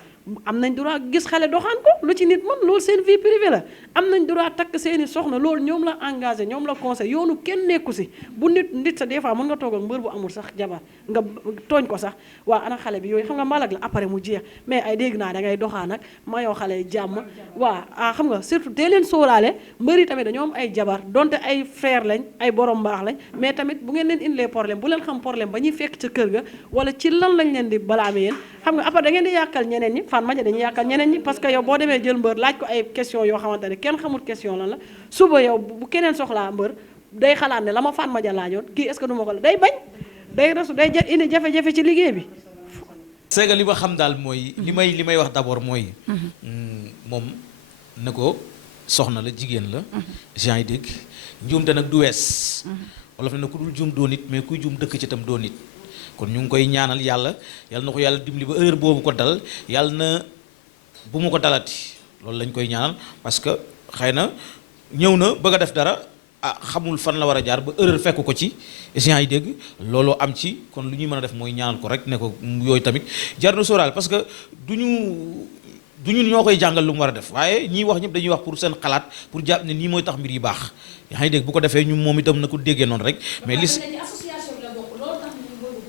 am nañ droit gis xale doxaan ko lu ci nit mën loolu seen vie privée la am nañ droit takk seeni soxna loolu ñoom la engagé ñoom la conseil yoonu kenn nekku si bu nit sa des fois mën nga toog ak mbër bu amul sax jabar nga tooñ ko sax waa ana xale bi yooyu xam nga mbalak la après mu jeex mais ay dégg naa da ngay doxaan ak mayoo xale yi jàmm waa xam nga surtout dee leen sóoraale mbër yi tamit dañoo am ay jabar donte ay frère lañ ay borom mbaax lañ mais tamit bu ngeen leen indilee problème bu leen xam problème ba ñuy fekk ca kër ga wala ci lan lañ leen di balaame yéen xam nga après da ngeen di yàqal ñeneen ñi fan maja dañuy yàqal ñeneen ñi parce que yow boo demee jël mbër laaj ko ay question yoo xamante ne kenn xamul question lan la suba yow bu keneen soxlaa mbër day xalaat ne la ma fan maja laajoon kii est-ce que du ma ko la day bañ day resu day indi jafe-jafe ci liggéey bi. c'est que li ma xam daal mooy li may wax d'abord mooy moom ne ko soxna la jigéen la gens yi dégg njuumte nag du wees wolof ne ku dul juum doo nit mais kuy juum dëkk ci itam doo nit kon ñu ngi koy ñaanal yàlla na ko yàlla dimbali ba heure boobu ko dal yàlla na bu mu ko dalati loolu lañ koy ñaanal parce que xëy na ñëw na bëgg a def dara xamul fan la war a jaar ba erreur fekk ko ci gens yi dégg looloo am ci kon lu ñuy mën a def mooy ñaanal ko rek ne ko yooyu tamit jar na sóoraal parce que du ñu ñoo koy jàngal lu mu war a def waaye ñiy wax ñëpp dañuy wax pour seen xalaat pour jàpp ne nii mooy tax mbir yi baax yaa ngi dégg bu ko defee ñu moom itam na ko déggee noonu rek mais li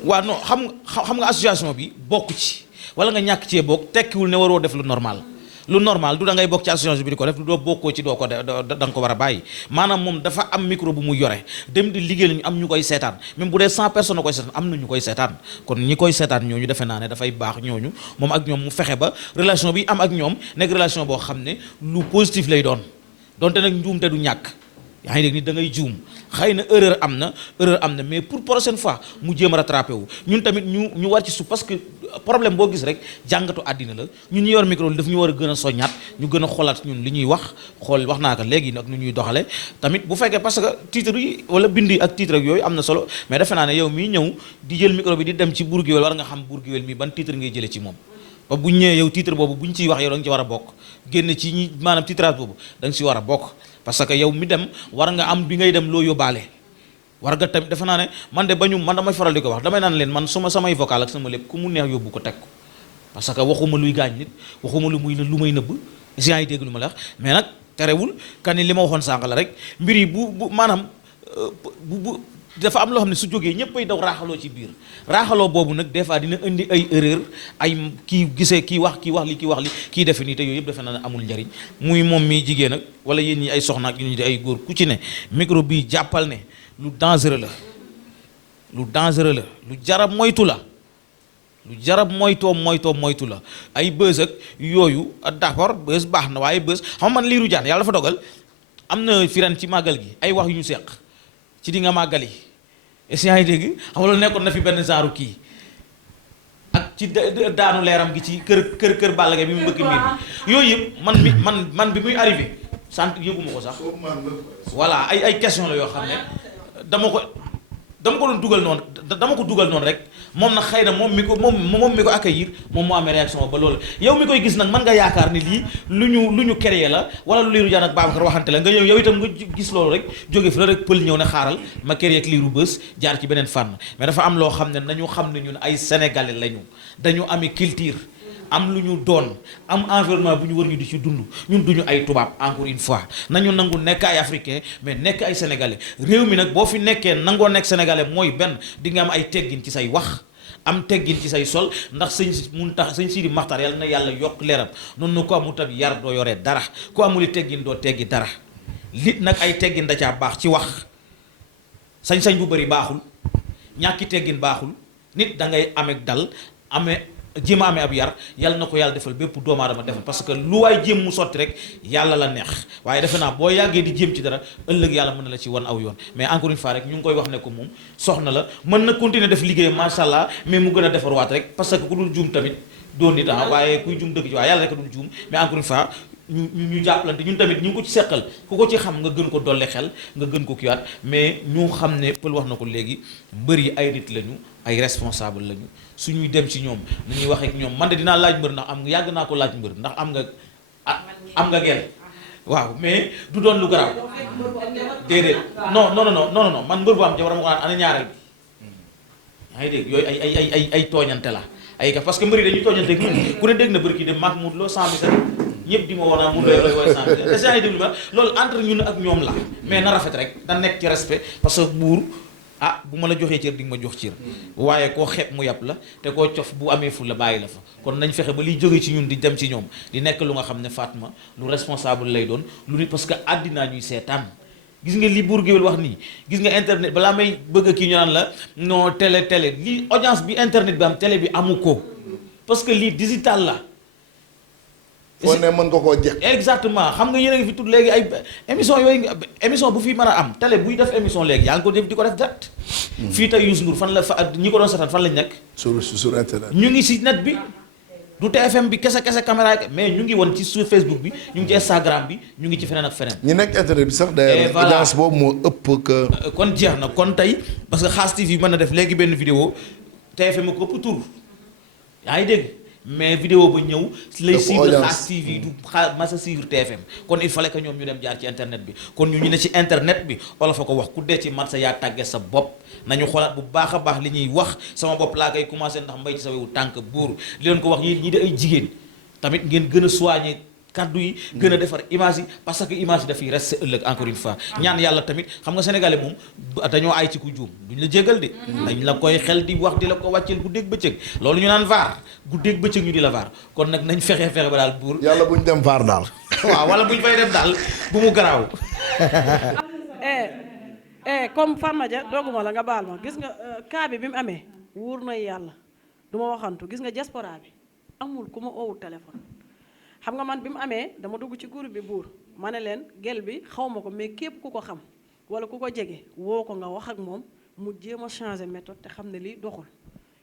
waaw non xam nga association bi bokk ci wala nga ñàkk cee bokk tekkiwul ne waroo def lu normal du da ngay bokk ci association bi di ko def doo bokkoo ci doo ko def da nga ko war a bàyyi maanaam moom dafa am micro bu mu yore dem di liggéey ñu am ñu koy seetaan même bu dee 100 personnes koy seetaan am na ñu koy seetaan kon ñi koy seetaan ñooñu defe naa ne dafay baax ñooñu moom ak ñoom mu fexe ba relation bi am ak ñoom nekk relation boo xam ne lu positif lay doon donte nag njuumte du ñàkk yaa ngi dégg ni da ngay juum xëy na erreur am na mais pour prochaine fois mu jéem a rattrapé wu ñun tamit ñu war ci suuf parce que problème boo gis rek jàngatu àddina la ñun ñu yor micro daf ñu war a gën a soññaat ñu gën a xoolaat ñun li ñuy wax wax naa ko léegi nag nu ñuy doxale tamit bu fekkee parce que titre yi wala bind yi ak titre ak yooyu am na solo mais defe naa ne yow mii ñëw di jël micro bi di dem ci Bour Gueweul war nga xam Bour Gueweul mi ban titre ngay jëlee ci moom ba bu ñu ñëwee yow titre boobu bu ñu ciy wax yow da nga ci war a bokk génn ci ñi maanaam titrage boobu da nga ci war a bokk parce que yow mi dem war nga am bi ngay dem loo yóbbaale war nga tamit defe naa ne man de bañu man damay faral di ko wax damay naan leen man samay vocal ak sama lépp ku mu neex yóbbu ko teg ko parce que waxuma luy gaañ nit waxuma lu may nëbb gens yi dégg lu ma la wax mais nag terewul kan ni li ma waxoon sànq la rek mbir yi bu maanaam bu dafa am loo xam ne su jógee ñëpp ay daw raaxaloo ci biir raaxaloo boobu nag des fois dina indi ay erreur ay kii gisee kii wax li kii defe nii te yooyu yëpp defe naa ne amul njariñ muy moom mi jigéen nag wala yéen ñi ay soxna ak ñu di ay góor ku ci ne micro bii jàppal ne lu dangereux la lu jarab moytu la lu jarab moytu la ay bës ak yooyu d'accord bës baax na waaye bës xam man liiru jaan yàlla dafa dogal am na firan ci màggal gi ay wax yu ñu seq ci di nga màggali est-ce que yaa ngi dégg xam nga loolu nekkoon na fi benn genre kii ak ci daanu leeram gi ci kër Balla Gaye bi mu mbëkk miir bi yooyu yëpp man bi muy arrivé sant yëguma ko sax voilà ay question la yoo xam ne dama ko doon dugal noonu dama ko dugal noonu rek moom nag xëy na moom mi ko accueillir moom moo amee réaction ba loolu yow mi koy gis nag mën nga yaakaar ni lii lu ñu créé la wala lu Lirou Diane ak Babacar waxante la nga ñëw yow itam nga gis loolu rek jóge fi la rek pël ñëw ne xaaral ma créé ak Lirou bës jaar ci beneen fànn mais dafa am loo xam ne nañu xam ne ñun ay sénégalais lañu dañu amee culture am lu ñu doon am environnement bu ñu war ñu di ci dund ñun duñu ay tubaab encore une fois nañu nangu nekk ay africain mais nekk ay sénégalais réew mi nag boo fi nekkee nangoo nekk sénégalais mooy benn di nga am ay teggin ci say wax am teggin ci say sol ndax sëñ Sidi Maxtar yàlla na yàlla yokk leeram noonu ko amul tamit yar doo yoree dara ku amuli teggin doo teggi dara lit nag ay teggin da caa baax ci wax sañ-sañ bu bëri baaxul ñàkki teggin baaxul nit da ngay amee dal jéem a amee ab yar yàlla na ko yàlla defal bépp doomu aadama defal parce que lu waay jéem mu sotti rek yàlla la neex waaye defe naa boo yàggee di jéem ci dara ëllëg yàlla mën na la ci wan aw yoon mais encore une fois rek ñu ngi koy wax ne ko moom soxna la mën na continuer def liggéeyam macha allah mais mu gën a defarwaat rek parce que ku dul juum tamit doon nit waaye kuy juum dëgg ci waaye yàlla rek dul juum mais encore une fois ñu jàppalante ñun tamit ñu ngi ko ci seqal ku ko ci xam nga gën ko dolli xel nga gën ko kiiwaat mais ñu xam ne pël wax na ko léegi mbër yi ay nit lañu ay responsable lañu suñuy dem ci ñoom nañuy wax ak ñoom man de dinaa laaj mbër ndax yàgg naa ko laaj mbër ndax am nga gel waaw mais du doon lu garaaw déedéet non man mbër bu am jabar ma ko naan ana ñaareel bi yaa ngi dégg yooyu ay tooñante la parce que mbër yi dañuy tooñante ak ñun ku ne dégg na bëri kii de maag mu loo sami sa ñëpp di ma woon mu doy woy sami te saa yi déglu ba loolu entre ñun ak ñoom la mais na rafet rek da nekk ci respect parce que buur bu ma la joxee cër di nga ma jox cër waaye koo xeeb mu yàpp la te koo cof bu amee fu la bàyyi la fa kon nañ fexe ba liy jóge ci ñun di dem ci ñoom di nekk lu nga xam ne Fatma lu responsable lay doon lu nit parce que àddinaa ñuy seetaan gis nga li Bour Gueweul wax nii gis nga internet balaa may bëgg kii ñu naan la non télé lii audience bi internet bi am télé bi amu ko parce que lii digital la foo ne mën nga koo jeex exactement xam nga yéen a ngi fi tudd léegi ay émission bu fi mën a am télé buy def émission léegi yaa ngi ko def di ko def direct fii tey Youssou Ndour fan la fa ñi ko doon seetaan fan lañ nekk sur internet ñu ngi si net bi du TFM bi kese caméra mais ñu ngi woon ci sur Facebook bi ñu ngi ci Instagram bi ñu ngi ci feneen ak feneen ñi nekk internet bi sax d'ailleurs audience boobu moo ëpp que kon jeex na kon tey parce que Khass TV mën na def léegi benn vidéo TFM ko ëpp tur yaa ngi dégg mais vidéo ba ñëw lay suivre Khass TV du masa suivre TFM kon il fallait que ñoom ñu dem jaar ci internet bi kon ñu ne ci internet bi wala fa ko wax ku dee ci man sa yaa tàgge sa bopp nañu xoolaat bu baax a baax li ñuy wax sama bopp laa koy commencé ndax mbay ci sa wewu tànk buur li leen ko wax yéen ñi di ay jigéen tamit ngeen gën a soigner kaddu yi gën a defar image yi parce que image yi dafay reste ëllëg encore une fois ñaan yàlla tamit xam nga sénégalais moom dañoo ay ci ku juum duñ la jégal de dañ la koy xel di wax di la ko wàcceel guddeeg bëccëg loolu ñu naan vaar guddeeg bëccëg ñu di la vaar kon nag nañ fexe ba daal buur yàlla buñ dem vaar daal waaw wala buñ fay def daal bu mu garaaw comme Fatma Dia dooguma la nga baal ma gis nga cas bi mu amee wóor na yàlla du ma waxantu gis nga diaspora bi amul ku ma oowul téléphone xam nga man bi mu amee dama dugg ci groupe bi buur ma ne leen gel bi xaw ma ko mais képp ku ko xam wala ku ko jege woo ko nga wax ak moom mu jéem a changer méthode te xam ne lii doxul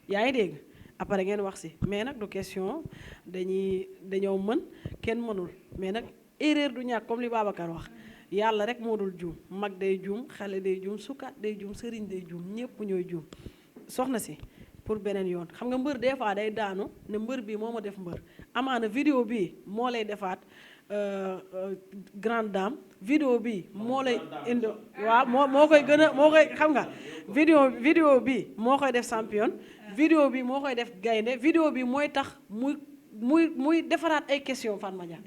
yaa ngi dégg après ngeen wax si mais nag du question dañoo mën kenn mënul mais nag erreur du ñàkk comme li Babacar wax yàlla rek moo dul juum mag day juum xale day juum sukat day juum sëriñ day juum ñëpp ñooy juum soxna si pour beneen yoon xam nga mbër des fois day daanu ne mbër bii moo ma def mbër amaana vidéo bii moo lay defaat grande dame vidéo bi moo lay indi waaw moo koy gën a moo koy xam nga vidéo bi moo koy def champion vidéo bi moo koy def gaynde vidéo bi mooy tax muy defaraat ay question Fatma Dia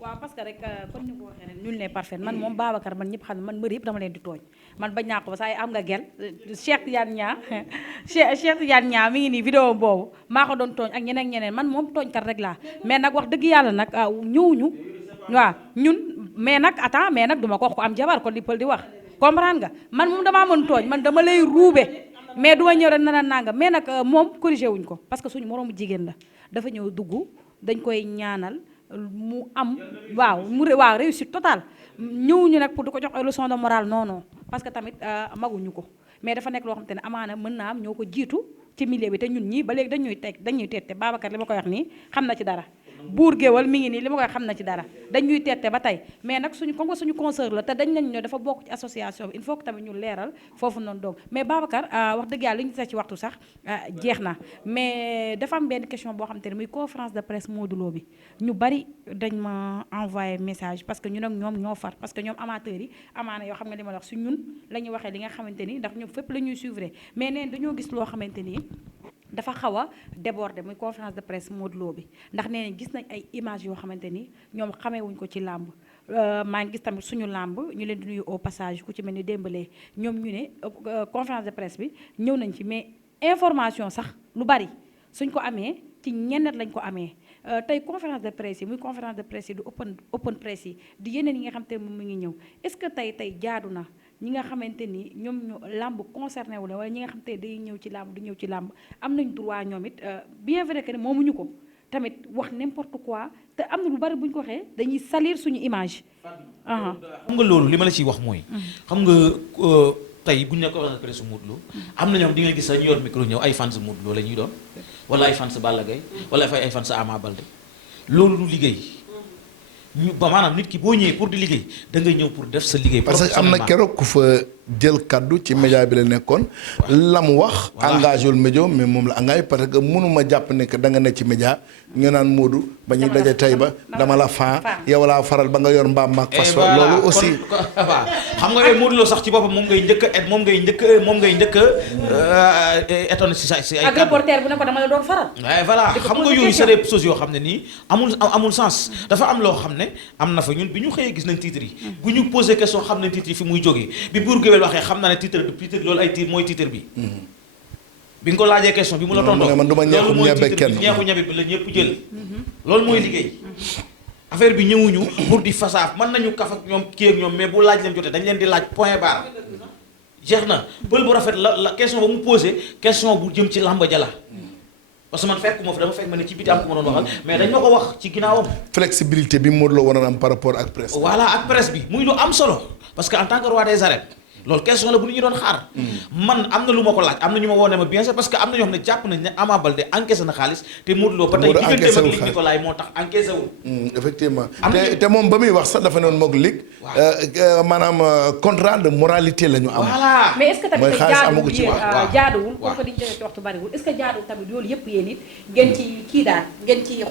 waaw parce que rek kon ñu ko waxee rek nul n'est parfait man moom Babacar man ñëpp xam ne man mbër yëpp dama leen di tooñ man bañ naa ko ba saa yi am nga gel Cheikh Tidiane Niang Cheikh Tidiane Niang mi ngi nii vidéo boobu maa ko doon tooñ ak ñeneen man moom tooñkat rek laa mais nag wax dëgg yàlla nag ñëwuñu waaw ñun mais nag attends mais nag duma ko wax ko am jabar kon li pël di wax comprendre nga man moom damaa mën tooñ man dama lay ruube mais duma ñëw rek nana nanga mais nag moom corrigé wuñ ko parce que suñu moroomu jigéen la dafa ñëw dugg dañ koy ñaanal mu am waaw réussite totale ñëwuñu nag pour di ko jox ay leçon de morale non parce que tamit maguñu ko mais dafa nekk loo xamante ne amaana mën naa am ñoo ko jiitu ci milieu bi te ñun ñii ba léegi dañuy tette Babacar li ma koy wax nii xam na ci dara buur géwal mi ngi nii li ma koy xam na ci dara dañuy tette ba tey mais nag suñu comme que suñu consoeur la te dañ nañ ñoo dafa bokk ci association bi il faut que tamit ñu leeral foofu noonu doom mais Babacar wax dëgg yàlla li ñu ci waxtu sax jeex na mais dafa am benn question boo xam te ne muy conférence de presse Modou Lo bi ñu bari dañ ma envoyé message parce que ñun ak ñoom ñoo far parce que ñoom amateurs yi amaana yoo xam nga li ma la wax su ñun la ñuy waxee li nga xamante ni ndax ñoom fépp la ñuy suivre mais neen dañoo gis loo xamante ni dafa xaw a déborder muy conférence de presse Modou Lo bi ndax nee nañ gis nañ ay images yoo xamante ni ñoom xameewuñ ko ci làmb maa ngi gis tamit suñu làmb ñu leen di nuyu au passage ku ci mel ni Dembélé ñoom ñu ne conférence de presse bi ñëw nañ ci mais information sax lu bari suñ ko amee ci ñenn lañ ko amee tey conférence de presse yi muy conférence de presse yi du open presse yi di yeneen yi nga xam te moom mi ngi ñëw est-ce que tey jaadu na ñi nga xamante ni ñoom ñu làmb concerné wu la wala ñi nga xamante ne day ñëw ci làmb du ñëw ci làmb am nañ droit ñoom it bien vrai que ne moomuñu ko tamit wax n'importe quoi te am na lu bari bu ñu ko waxee dañuy salir suñu image. xam nga loolu li ma la ciy wax mooy. xam nga tey bu ñu nekk conférence de presse Modou Lo am na ñoom di nga gis sax ñu yor micro ñëw ay fans Modou Lo la ñuy doon wala ay fans Balla Gaye wala ay fans Ama Baldé loolu du liggéey. maanaam nit ki boo ñëwee pour di liggéey da ngay ñëw pour def sa liggéey. parce que am na keroog ku fa jël kaddu ci média bi la nekkoon. la mu wax. engagé wul média mais moom la engagé parce que mënuma jàpp ne que da nga ne ci média ñu naan Modou ba ñuy daje tey ba dama la faa yow laa faral ba nga yor mbaam maag fas fa loolu aussi. xam nga Modou Lo sax ci boppam moom ngay njëkk a moom ngay njëkk a étonné si ay. ak reporter bu ne ko dama la doon faral. voilà xam nga yooyu c'est des choses yoo xam ne nii amul sens dafa am loo xam ne am na fa ñun bi ñu xëyee gis nañ titre yi. bu ñu posé question xam nañ titre yi fi muy jógee bi buur géwél waxee xam naa ne titre loolu ay titre mooy titre bi. bi nga ko laajee question bi mu la tontoo man du ma ñeexum ñebe kenn ñeexu ñebe bi la ñëpp jël. loolu mooy liggéey. affaire bi ñëwuñu pour di fasaaf mën nañu kaf ak ñoom kii ak ñoom mais bu laaj leen jotee dañ leen di laaj point barre. jeex na pël bu rafet la question ba mu posé question bu jëm ci làmba ja la parce que man fekk moo fi dama fekk ma ne ci biti am ko ma doon waxal mais dañ ma ko wax ci ginnaawam. flexibilité bi Modou Lo waroon am par rapport ak presse. voilà ak presse bi muy lu am solo parce que en tant que roi des arènes loolu question la bu nit ñi doon xaar. man am na lu ma ko laaj am na ñu ma woo ne ma bien sûr parce que am na ñoo xam ne jàpp nañ ne Ama Baldé encaissé na xaalis te Modou Lo ba tey diggante mag Luc Nicolaï moo tax encaissé wul. effectivement te moom ba muy wax sax dafa noonu moog Luc. maanaam contrat de moralité la ñu am. voilà mais est-ce que tamit jaaduwul jaaduwul pour que diñ jëlee ci waxtu bariwul est-ce que jaaduwul tamit loolu yëpp yéen it ngeen ci kii daal ngeen ci.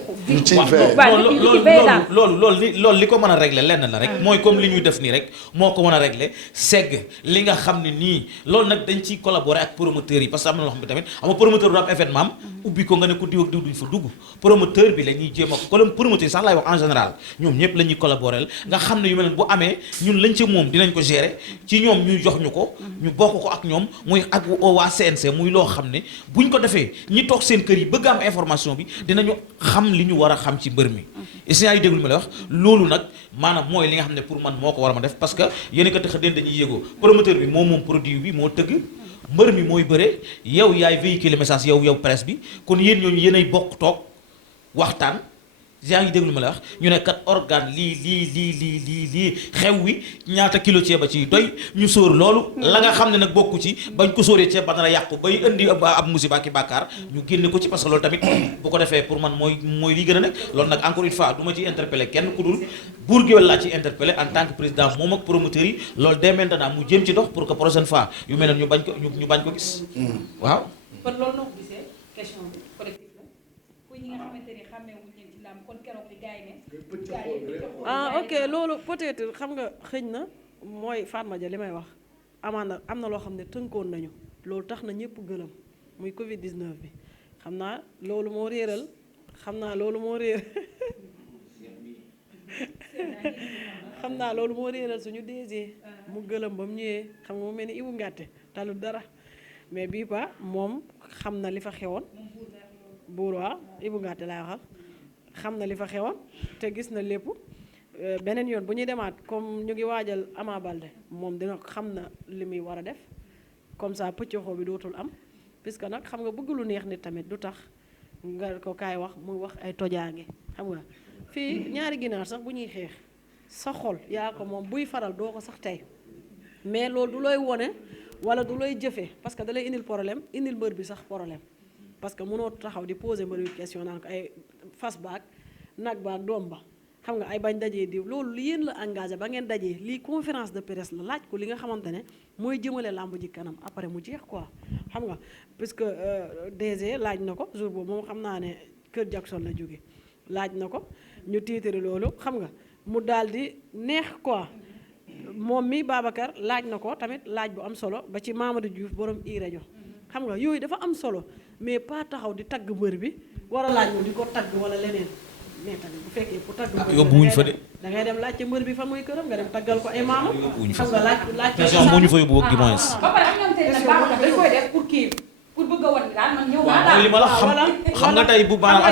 loolu li ko mën a régler lenn la rek mooy comme li ñuy def nii rek moo ko mën a régler segg li nga xam ne nii loolu nag dañ ciy collaborer ak promoteurs yi parce que am na loo xam ne tamit ama promoteur du am événement am ubbi ko nga ne ko diw ak diw duñ fa dugg promoteur bi la ñuy jéem a promoteur yi sax laay wax en général ñoom ñëpp la ñuy collaborer nga xam ne yu mel ne bu amee ñun lañ ci moom dinañ ko gérer ci ñoom ñuy jox ñu ko ñu bokk ko ak ñoom muy ak waa CNC muy loo xam ne buñ ko defee ñi toog seen kër yi bëgg am information bi dinañu xam li ñu war a xam ci mbër mi essayant yi déglu ma la wax loolu nag maanaam mooy li nga xam ne pour man moo ko war a ma def parce que yéen kat xëy dañuy yégoo promoteur bi moom produit bi moo tëgg mbër mi mooy bëre yow yaay véhiculer message yow presse bi kon yéen ñooñu yéenay bokk toog waxtaan yaa ngi déglu ma la wax ñu ne kat organe lii xew wi ñaata kilo ceeb a ci doy ñu sóor loolu la nga xam ne nag bokku ci bañ ko sóoree ceeb ba dana yàqu bay indi ab musiba ki bàkkaar ñu génne ko ci parce que loolu tamit bu ko defee pour man mooy li gën a nekk loolu nag encore une fois du ma ci interpeller kenn ku dul Bour Gueweul laa ci interpeller en tant que président moom ak promoteurs yi loolu dès maintenant mu jëm ci dox pour que prochaine fois yu mel ne ñu bañ ko gis waaw. kon loolu noo ko gisee question bi collectif la pour ñi nga xamante ni xàmmee wuñ leen ci làmb kon keroog li gars yi ne. Ok loolu peut-être xam nga xëñ na mooy Fatma Dia li may wax amaana am na loo xam ne tënkoon nañu loolu tax na ñëpp gëlëm muy Covid 19 bi xam naa loolu moo réer xam naa loolu moo réeral suñu DG mu gëlëm ba mu ñëwee xam nga mu mel ni Ibou Ngàtte talu dara mais bii ba moom xam na li fa xewoon buur waa Ibou Ngàtte laay waxal xam na li fa xewoon te gis na lépp beneen yoon bu ñuy demaat comme ñu ngi waajal Ama Baldé moom dina xam na li muy war a def comme ça pëccëxoo bi dootul am puisque nag xam nga bëgg lu neex nit tamit du tax nga ko kaay wax muy wax ay tojaange xam nga fii ñaari ginaar sax bu ñuy xeex sa xol yaa ko moom buy faral doo ko sax tey mais loolu du looy wone wala du looy jëfee parce que da lay indil problème indil mbër bi sax problème parce que mënoo taxaw di poser mbër bi question naan ko ay fas baag nag baag doom ba xam nga ay bañ dajee diw loolu li yéen la engagé ba ngeen dajee lii conférence de presse la laaj ko li nga xamante ne mooy jëmale làmb ji kanam après mu jeex quoi xam nga puisque DG laaj na ko jour boobu moom xam naa ne Kër Jackson la jóge laaj na ko ñu tiitari loolu xam nga mu daal di neex quoi moom mi Babacar laaj na ko tamit laaj bu am solo ba ci Mamadou Diouf borom i rajo xam nga yooyu dafa am solo mais pas taxaw di tagg mbër bi war a laaj moom di ko tagg wala leneen mais tamit bu fekkee pour tagg mbër bi yóbbuwuñ fa de da ngay dem laajte mbër bi fan mooy këram nga dem taggal ko ay maamam xam nga laaj question moo ñu fa yóbbu ak dimanche ba pare am ñoom tey nag Babacar dañ koy def pour kii pour bëgg a wan ni daal man ñëw naa daal li ma la xam nga tey bu maanaam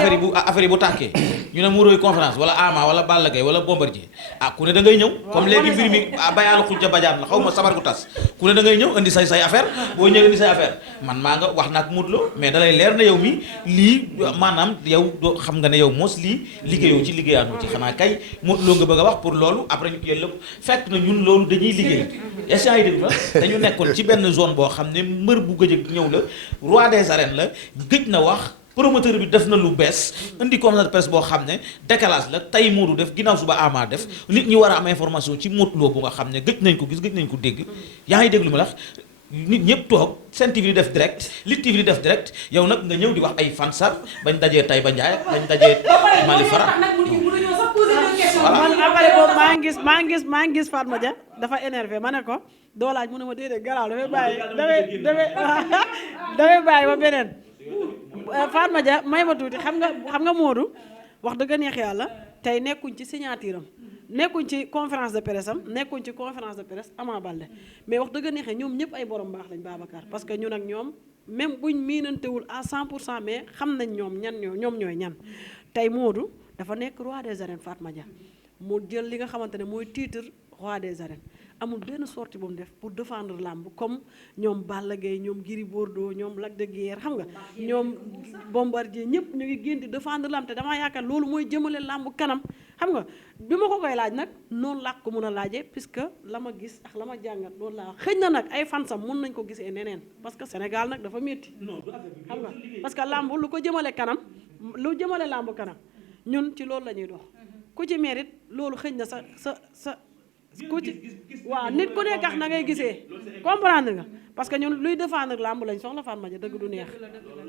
affaire yi bu tàkkee ñu ne Mourooy conférence wala Ama wala Balla Gaye wala Bombardier ku ne da ngay ñëw comme léegi mbir mi bayaalu xujja bajaan la xaw ma sabar gu tas ku ne da ngay ñëw indi say affaire boo ñëwee indi say affaire man maa nga wax naak Modou Lo mais da lay leer na yow mi lii maanaam yow doo xam nga ne yow mos lii liggéeyoo ci liggéeyaanu ci xanaa kay Modou Lo nga bëgg a wax pour loolu après ñu yéen lépp fekk na ñun loolu dañuy liggéey essant yi dégg la dañu nekkoon ci benn zone boo xam ne mbër bu gëj a ñëw la roi des arènes la gëj na wax promoteur bi def na lu bees indi conférence de presse boo xam ne décalage la tey Modou def ginnaaw suba Ama def nit ñi war a am information ci Modou Lo bu nga xam ne gëj nañ ko gis gëj nañ ko dégg yaa ngi dégg lu ma la wax nit ñëpp toog Sen TV di def direct Lutte TV di def direct yow nag nga ñëw di wax ay fansar bañ dajee Taïba Ndiaye bañ dajee Mali Fara man après boobu maa ngi gis Fatma Dia dafa énervé ma ne ko doo laaj mu ne ma déedéet garaaw damay bàyyi ba beneen Fatma Dia may ma tuuti xam nga Modou wax dëgg neex yàlla tey nekkuñ ci signature am nekkuñ ci conférence de presse am nekkuñ ci conférence de presse Ama Baldé mais wax dëgg neexee ñoom ñëpp ay borom baax lañ Babacar parce que ñun ak ñoom même buñ miinantewul à 100% mais xam nañ ñoom ñooy ñan tey Modou dafa nekk roi des arènes Fatma Dia mu jël li nga xamante ne mooy titre roi des arènes amul benn sortie bu mu def pour défendre làmb comme ñoom Balla Gaye ñoom Gris Bordeaux ñoom Lac de Guiers xam nga ñoom Bombardier ñëpp ñu ngi génn di défendre làmb te damaa yaakaar loolu mooy jëmale làmb kanam xam nga bi ma ko koy laaj nag noonu laa ko mën a laajee puisque la ma gis ak la ma jàngat loolu laa wax xëy na nag ay fansam mun nañ ko gisee neneen parce que Sénégal nag dafa métti xam nga parce que làmb lu ko jëmale kanam lu jëmale làmb kanam ñun ci loolu la ñuy dox ku ci mérite loolu xëy na sa ku ci waaw nit ku nekk na ngay gisee comprendre nga parce que ñun luy défendre làmb lañ soxla Fatma Dia dëgg du neex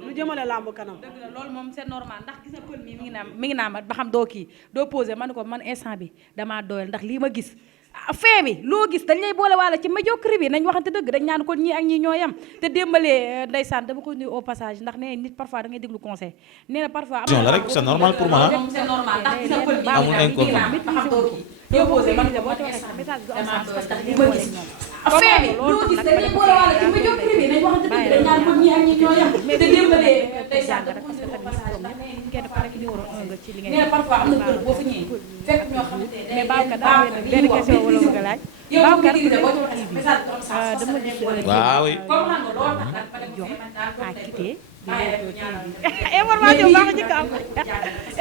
lu jëmale làmb kanam. dëgg la loolu moom c'est normal ndax gis nga pël mi ngi naan ba xam doo kii doo posé man ko man instant bi damaa doyal ndax lii ma gis fin bi loo gis dañ lay boole waale ci médiocre bi nañ waxante dëgg dañ ñaan ko ñii ak ñii ñoo yam te démbalee ndeysaan dama ko nuyu au passage ndax nee nit parfois da ngay déglu conseil nee na parfois am la rek c'est normal pour moi c'est normal ndax gis nga pël amul inconvénient ba xam doo kii doo posé man ko instant bi damaa doyal ndax lii ma gis affaire bi loo gis dañuy boole wala ci ma jóg privé nañ waxante dëgg dañ naan mag ñi ak ñi ñoo yam te démb de day sànq posé ko passage ndax nee na parfois am na kër boo fa ñëwee fekk ñoo xamante ne mais Babacar daa benn question wala bëgg laaj Babacar boo ci waxee message comme ça dama gis waaw comprendre nga loolu tax nag jom a quitté information baax na njëkk am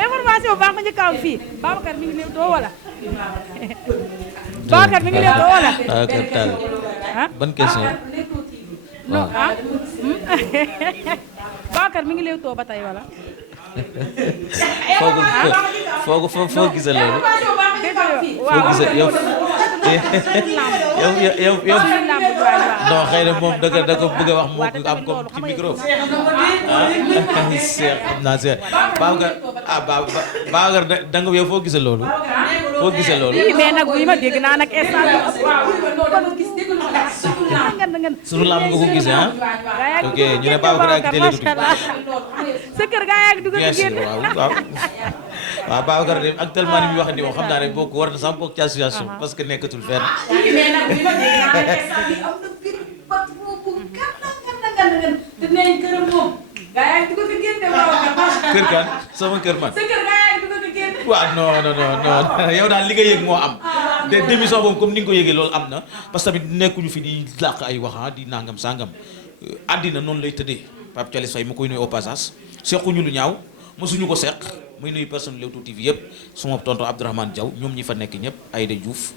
information baax na njëkk am fii Babacar mi ngi Leewtoo wala Babacar mi ngi Leewtoo wala ban question non ah Babacar mi ngi Leewtoo ba tey wala foo gisee loolu foo gisee yow non xëy na moom da ko bëgg a wax moo ko am comme ci micro Cheikh xam naa Cheikh Babacar da nga yow foo gisee loolu foo gisee loolu mais nag bu ma dégg naa nag instant sunu lamb nga ko gisee ah ok ñu ne Babacar ak télé tuuti sa kër gaa yaa ngi dugg bien sûr waaw Babacar de actuellement ni muy wax ni moom xam naa ne boo ko war na sax bokk ci association parce que nekkatul fenn kër kan sama kër man waaw non yow daal li nga yëg moo am de démission boobu comme ni nga ko yëgee loolu am na parce que tamit nekkuñu fi di làq ay wax di nangam sangam àddina noonu lay tëddee Pape Thialis Faye ma koy nuyu au passage sequñu lu ñaaw mosuñu ko seq muy nuyu personne Leewtoo TV yëpp suma tonton Abdourahmane Diaw ñoom ñi fa nekk ñëpp Aïda Diouf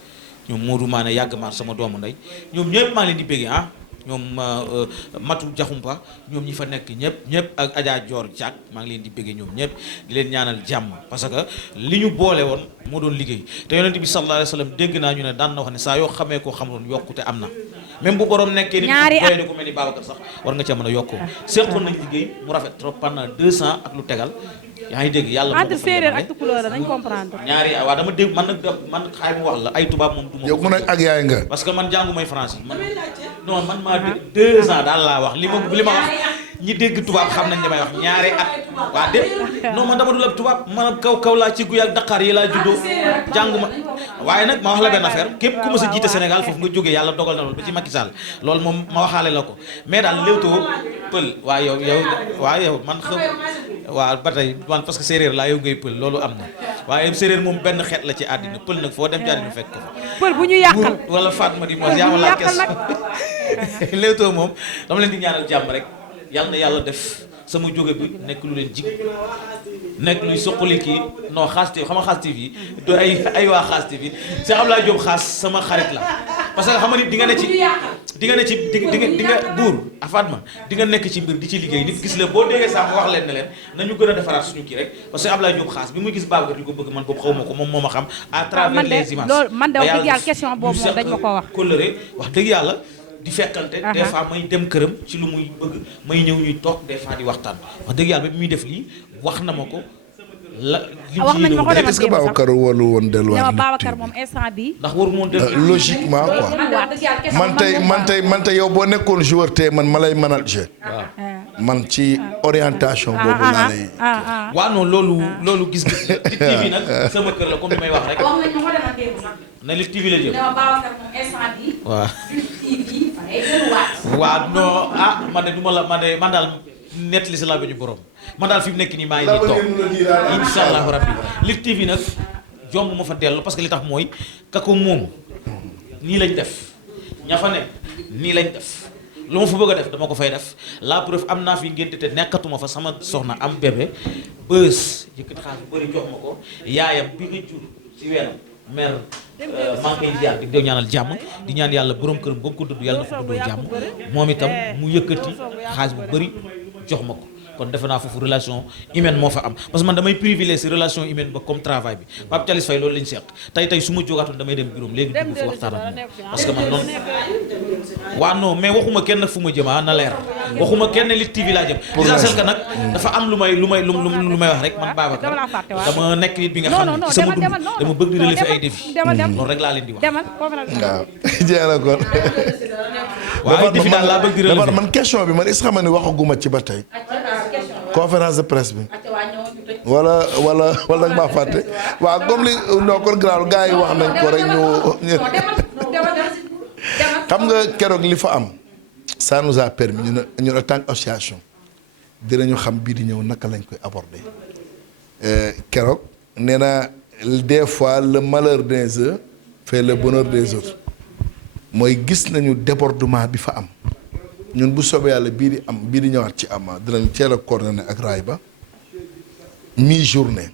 ñoom Modou Mané yàgg maar sama doomu ndey ñoom ñëpp maa leen di béggee ñoom Matu Jaxumpa ñoom ñi fa nekk ñëpp ak Adja Dior Diak maa ngi leen di béggee ñoom ñëpp di leen ñaanal jàmm parce que li ñu boole woon moo doon liggéey te yonent bi sallallahu alayhi wa sallam dégg naa ñu ne daan na wax ne saa yoo xamee koo xamuloon yokkute am na même bu borom nekkee nit boye ko mel ni Babacar sax war nga ca mën a yokkoo seqoon nañ liggéey mu rafet trop pendant 2 ans ak lu tegal yaa ngi dégg yàlla entre séeréer ak tukulóor nañ comprendre ñaari waaw dama dégg man xaay mu wax la ay tubaab moom du ma yow mu nag ak yaay nga parce que man jàngu may français man maa 2 ans daal laa wax li ma wax ñi dégg tubaab xam nañ li may wax ñaari at waa dé non man dama dul ab tubaab man kaw laa ci guy ak Dakar yi laa juddoo jànguma waaye nag ma wax la benn affaire képp ku ma sa jiite Sénégal foofu nga jógee yàlla dogal na loolu ba ci Macky Sall loolu moom ma waxaale la ko mais daal Leewtoo pël waaye yow man xam waaw ba tey man parce que séeréer laa yow ngay pël loolu am na waaye séeréer moom benn xeet la ci àddina pël nag foo dem ci àddina fekk ko pël bu ñu yàqal wala Fatma di moos yaa ma laaj kes Leewtoo moom dama leen di ñaanal jàmm rek yàlla na yàlla def sama jóge bi nekk lu leen jig nekk luy soqali kii non Xaas TV xam nga Xaas TV do ay waa Xaas TV Cheikh Abdoulaye Diop Xaas sama xarit la parce que xam nga nit di nga ne ci buur Fatma di nga nekk ci mbir di ci liggéey nit gis la boo déggee sax ma wax leen ne leen nañu gën a defaraat suñu kii rek parce que Abdoulaye Diop Xaas bi muy gis Babacar di ko bëgg man boobu xaw ma ko moom moo ma xam à travers les images loolu man de wax dëgg yàlla question boobu moom dañ ma ko wax kóllëre wax dëgg yàlla di fekkante des fois may dem këram ci lu muy bëgg may ñëw ñuy toog des fois di waxtaan wax dëgg yàlla ba muy def lii wax na ma ko wax nañ ma ko demal est-ce que Babacar warul woon delluwaat Babacar moom instant bi ndax waru moon dellu logiquement quoi man tey yow boo nekkoon joueur te man ma lay manager man ci orientation boobu laa lay waaw non loolu gis nga Lutte TV nag sama kër la comme li may wax rek na Lutte TV la jëm waaw non man de du ma la man daal nettali si laa ba ñu borom man daal fi mu nekk nii maa ngi nii toog insha allahu rabbi Lutte TV nag jomb ma fa dellu parce que li tax mooy kako moom nii lañ def ña fa nekk nii lañ def lu ma fa bëgg a def dama ko fay def la preuve am naa fi ngénte te nekkatuma fa sama soxna am bébé bës yëkkati xaalis bu bëri jox ma ko yaayam bi nga jur ci weenam mère maa ngi koy ziar di ñaanal jàmm di ñaan yàlla borom këram boobu ko dudd yàlla na ko duddoo jàmm moom itam mu yëkkati xaalis bu bëri jox ma ko kon defe naa foofu relation humaine moo fa am parce que man damay privilégier relation humaine ba comme travail bi Pape Thialis Faye loolu lañ seq tey su ma jógaatoon damay dem bureau léegi dugg fa waxtaan ak moom parce que man noonu waaw non mais waxuma kenn fu ma jëm na leer waxuma kenn Lutte TV laa jëm l'essentiel que nag dafa am lu may wax rek man Babacar dama nekk nit bi nga xam ne ci sama dund dama bëgg di relever ay défis loolu rek laa leen di wax waaw jeex na kon waaw ay défis daal laa bëgg di relever man question bi man est-ce que xam ne waxaguma ci ba tey conférence de presse bi wala nag maa fàtte waaw comme li non kon graaw gars yi wax nañ ko rek ñu xam nga keroog li fa am ça nous a permis ñun en tant qu'association dinañu xam bii di ñëw naka lañ koy aborder keroog nee na des fois le malheur des uns fait le bonheur des autres mooy gis nañu débordement bi fa am ñun bu soobee yàlla bii di ñëwaat ci am dinañ teel a coordonné ak raay ba mi-journée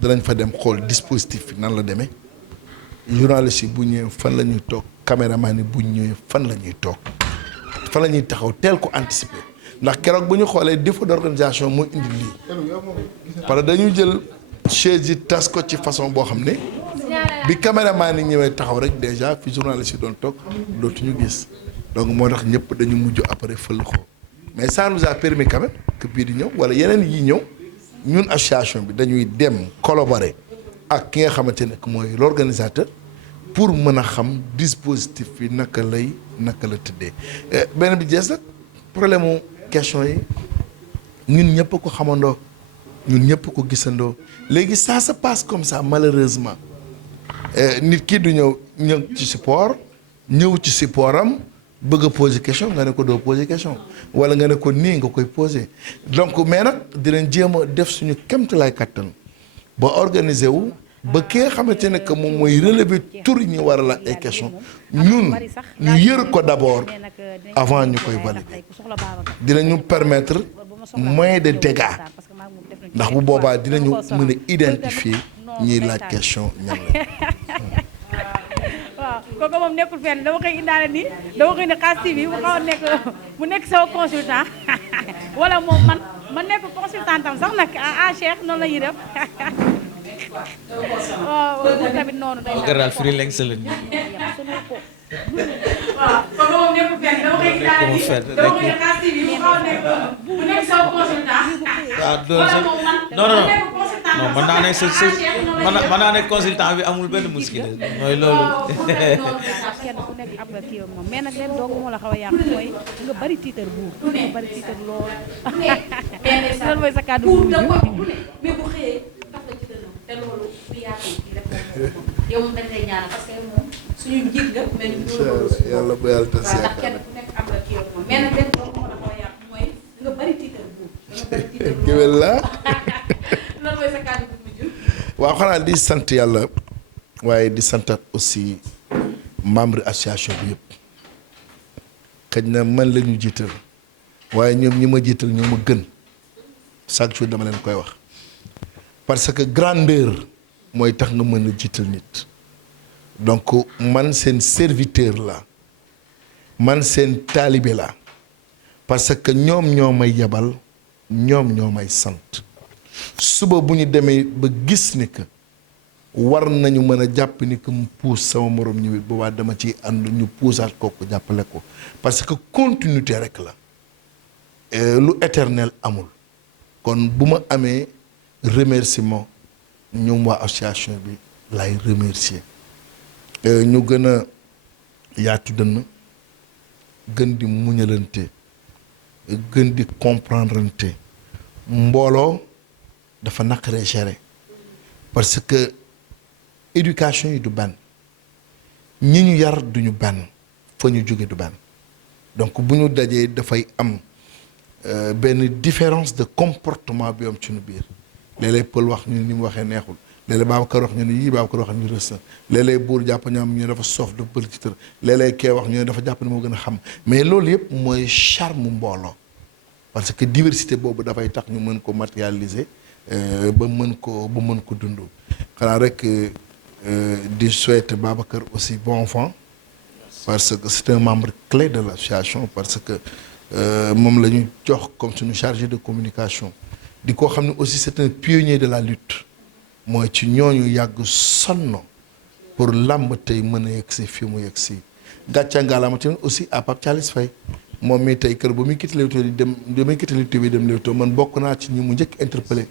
dinañ fa dem xool dispositif bi nan la demee journaliste yi bu ñëwee fan la ñuy toog caméraman yi bu ñëwee fan la ñuy toog fan la ñuy taxaw teel ko anticiper ndax keroog bu ñu xoolee défaut d'organisation mooy indi lii parce que dañu jël chaise yi tas ko ci façon boo xam ne bi caméraman yi ñëwee taxaw rek déjà fi journaliste yi doon toog dootuñu gis donc moo tax ñëpp dañu mujj après fël ko mais ça nous a permis quand même que bii di ñëw wala yeneen yi ñëw ñun association bi dañuy dem collaborer ak ki nga xamante ne mooy l'organisateur pour mën a xam dispositif bi naka la tëddee benn bi jees nag problème mu question yi ñun ñëpp ko xamandoo ñun ñëpp ko gisandoo léegi ça se passe comme ça malheureusement nit ki du ñëw ci support am bëgg a poser question nga ne ko doo poser question wala nga ne ko nii nga koy poser donc mais nag dinañ jéem a def suñu kéemtalaay kattan ba organiser wu ba ki nga xamante ne que moom mooy relever tur yi ñu war a laaj ay question ñun ñu yër ko d'abord avant ñu koy valider dinañu permettre moins de dégâts ndax bu boobaa dinañu mën a identifier ñiy laaj question ñan la. waaw kooku moom nekkul fenn dama koy indaale nii dama koy ne Khass TV mu xaw a nekk mu nekk sama consultant wala moom man nekk consultant tam sax nag Cheikh noonu la ñuy def waaw moom tamit noonu day garal freelance la ni waaw kooku moom nekkul fenn dama koy indaale nii dama koy ne Khass TV mu xaw a nekk mu nekk sama consultant wala moom non mën naa ne mën naa ne consultant bi amul benn muskile mooy loolu. kenn ku nekk am nga kii moom mais nag leen doog moo la xaw a yàq mooy nga bari tiitar buur nga bari tiitar lool loolu mooy sa kàddu buur mais bu xëyee tax la ci dënam te loolu bu yaatu rek yow moom dañ lay ñaanal parce que moom suñu njiit nga mais ñu yàlla bu yàlla tas ndax kenn ku nekk am nga kii moom mais nag leen doog moo la xaw a yàq mooy nga bari tiitar buur nga bari tiitar lool géwél la loolu mooy sa kàddu bu mujj waaw xanaa di sant yàlla waaye di santat aussi membre association bi yëpp xëj na man la ñu jiital waaye ñoom ñi ma jiital ñoo ma gën chaque jour dama leen koy wax parce que grandeur mooy tax nga mën a jiital nit donc man seen serviteur la man seen taalibe la parce que ñoom ñoo may yebal ñoom ñoo may sant suba bu ñu demee ba gis ni que war nañu mën a jàpp ni que mu puus sama morom ñëwit boobaa dama ci ànd ñu puusaat kooku jàppale ko parce que continuité rek la lu éternel amul kon bu ma amee remerciement ñoom waa association bi lay remercier ñu gën a yaatu dënn gën di muñalante gën di comprendrente mbooloo dafa naqaree gérer parce que éducation yi du benn ñi ñu yar duñu benn fa ñu jóge du benn donc bu ñu dajee dafay am benn différence de comportement bi am ci nu biir léeg-léeg pël wax ñu ni mu waxee neexul léeg-léeg Babacar wax ñu ne yii Babacar wax ñu rës na léeg-léeg buur jàpp ñu am ñu dafa soof dafa bëri ci tër léeg-léeg kee wax ñu ne dafa jàpp ne moo gën a xam mais loolu yëpp mooy charme mbooloo parce que diversité boobu dafay tax ñu mën ko matérialiser ba mën ko dund xanaa rek di souhaiter Babacar aussi bon enfant parce que c'est un membre clé de l'association parce que moom la ñu jox comme suñu chargé de communication di koo xam ne aussi c'est un pionnier de la lutte mooy ci ñooñu yàgg sonn pour làmb tey mën a yegg si fi mu yegg si gàcca ngaalaama tamit aussi à Pape Thialis Faye moom mi tey kër ba muy quitté Leewtoo di dem ba muy quitté Leewtoo bi dem Leewtoo man bokk naa ci ñi mu njëkk interpellé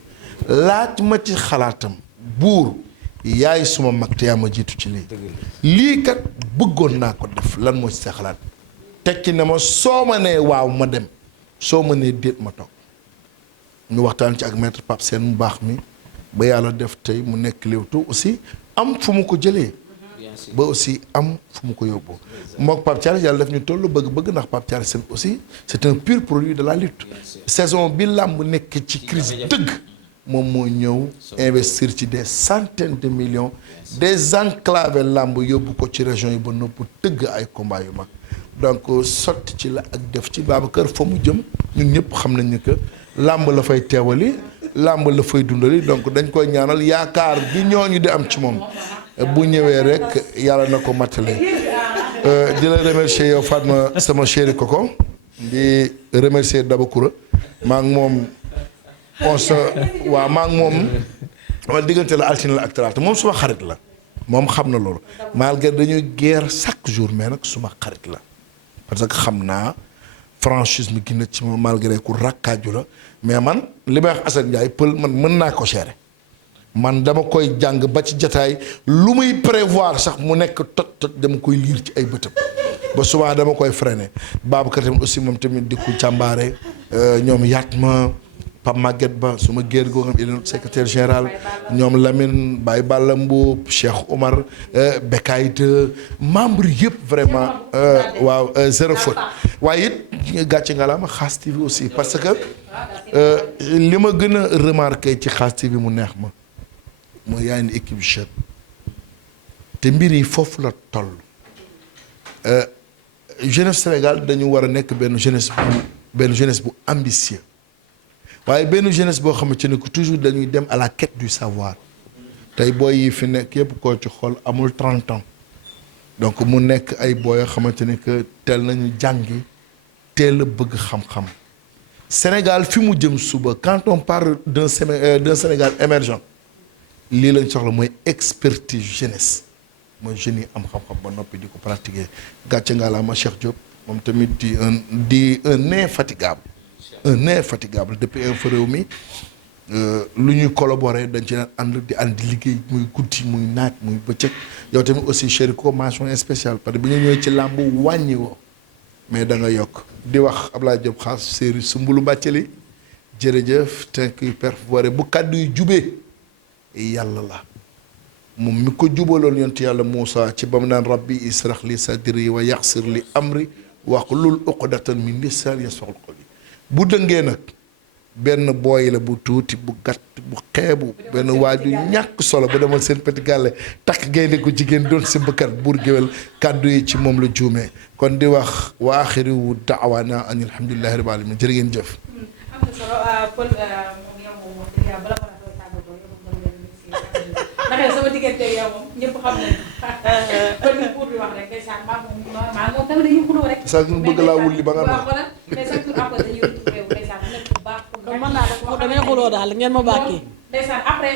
laaj ma ci xalaatam buur yaay suma mag te yaa ma jiitu ci lii kat bëggoon naa ko def lan moo ci sa xalaat tekki na ma soo ma nee waaw ma dem soo ma nee déet ma toog ñu waxtaan ci ak maître Pape Sène mu baax mi ba yàlla def tey mu nekk Leewtoo aussi am fu mu ko jëlee ba aussi am fu mu ko yóbbu mook Pape Thialis yàlla def ñu tollu bëgg ndax Pape Thialis aussi c'est un pur produit de la lutte saison bi làmb nekk ci crise dëgg moom moo ñëw investir ci des centaines de millions désenclaver làmb yóbbu ko ci région yi ba nopp tëgg ay combat yu mag donc sotti ci la ak def ci Babacar fa mu jëm ñun ñëpp xam nañ ni que làmb la fay teewali làmb la fay dundali donc dañ koy ñaanal yaakaar gi ñooñu di am ci moom bu ñëwee rek yàlla na ko mattale di la remercier yow Fatma sama chéri Coco di remercier Dabakoura maa ngi moom maa ngi moom ma diggante la altine la ak talaata moom suma xarit la moom xam na loolu malgré dañuy guerre chaque jour mais nag suma xarit la parce que xam naa franchise mi gën a ci ma malgré ku rakkaaju la mais man li may wax Assane Ndiaye pël man mën naa ko gérer man dama koy jàng ba ci jataay lu muy prévoir sax mu nekk tot dama koy liir ci ay bëtam ba souvent dama koy freiner Babacar tamit aussi moom tamit di ko jàmbaare ñoom yaat ma Pape Maguette Ba suma géer goo xam il est notre secrétaire général ñoom Lamine Baye Balla Mboup Cheikh Omar Bekayte membre yëpp vraiment waaw zéro faute waaye it gàcce ngalaama Xaas TV aussi parce que li ma gën a remarqué ci Xaas TV mu neex ma mooy yaa une équipe jeune te mbir yi foofu la toll jeunesse Sénégal dañu war a nekk benn jeunesse bu ambitieux waaye benn jeunesse boo xamante ne que toujours dañuy dem à la quête du savoir tey booy yi fi nekk yëpp koo ci xool amul 30 ans donc mu nekk ay booy yoo xamante ne que teel nañu jàngi teel a bëgg xam-xam Sénégal fi mu jëm suba quand on parle d'un Sénégal émergent lii lañ soxla mooy expertise jeunesse mooy jeunes yi am xam-xam ba noppi di ko pratiquer gàcce ngalaama Cheikh Diop moom tamit di un infatigable depuis Infos Rewmi lu ñuy collaborer dañ ci daan ànd di liggéey muy guddi muy naaj muy bëccëg yow tamit aussi chéri ko mention spéciale parce que bi nga ñëwee ci làmb wàññi woo mais da nga yokk di wax Ablaye Diop Xaas séeri Sumbulu Bàccali jërëjëf thank you perfoiré bu kàddu yu jubee yàlla la moom mi ko jubaloon yonent yàlla Moussa ci ba mu naan rabbi israh li sadri wa yaxsir li amri wahlul uqdatan min lisaani yafqahu qawli bu dëngee nag benn booy la bu tuuti bu gàtt bu xeebu benn waaju ñàkk solo ba demoon seen petit gàlle takk gaynde ko jigéen doon si mbëkkat buur géwél kàddu yi ci moom la juumee kon di wax wa axiru daawaana an alhamdulillahi rabbil alamin jërë ngeen jëf. am na solo Paul moom yow moom wax dëgg yàlla bala ma la koy tàggatoo yow moom dama leen ndax sama diggante yow moom ñëpp xam nañu kon ni pour di wax rek ndeysaan maa moom tamit dañuy xuloo rek. sax ñu bëgg laa wulli ba nga waaw voilà mais chaque jour après dañuy retrouvé wu ndeysaan mu nekk bu baax. kon mën naa def damay xuloo daal ngeen ma bàkkee. ndeysaan après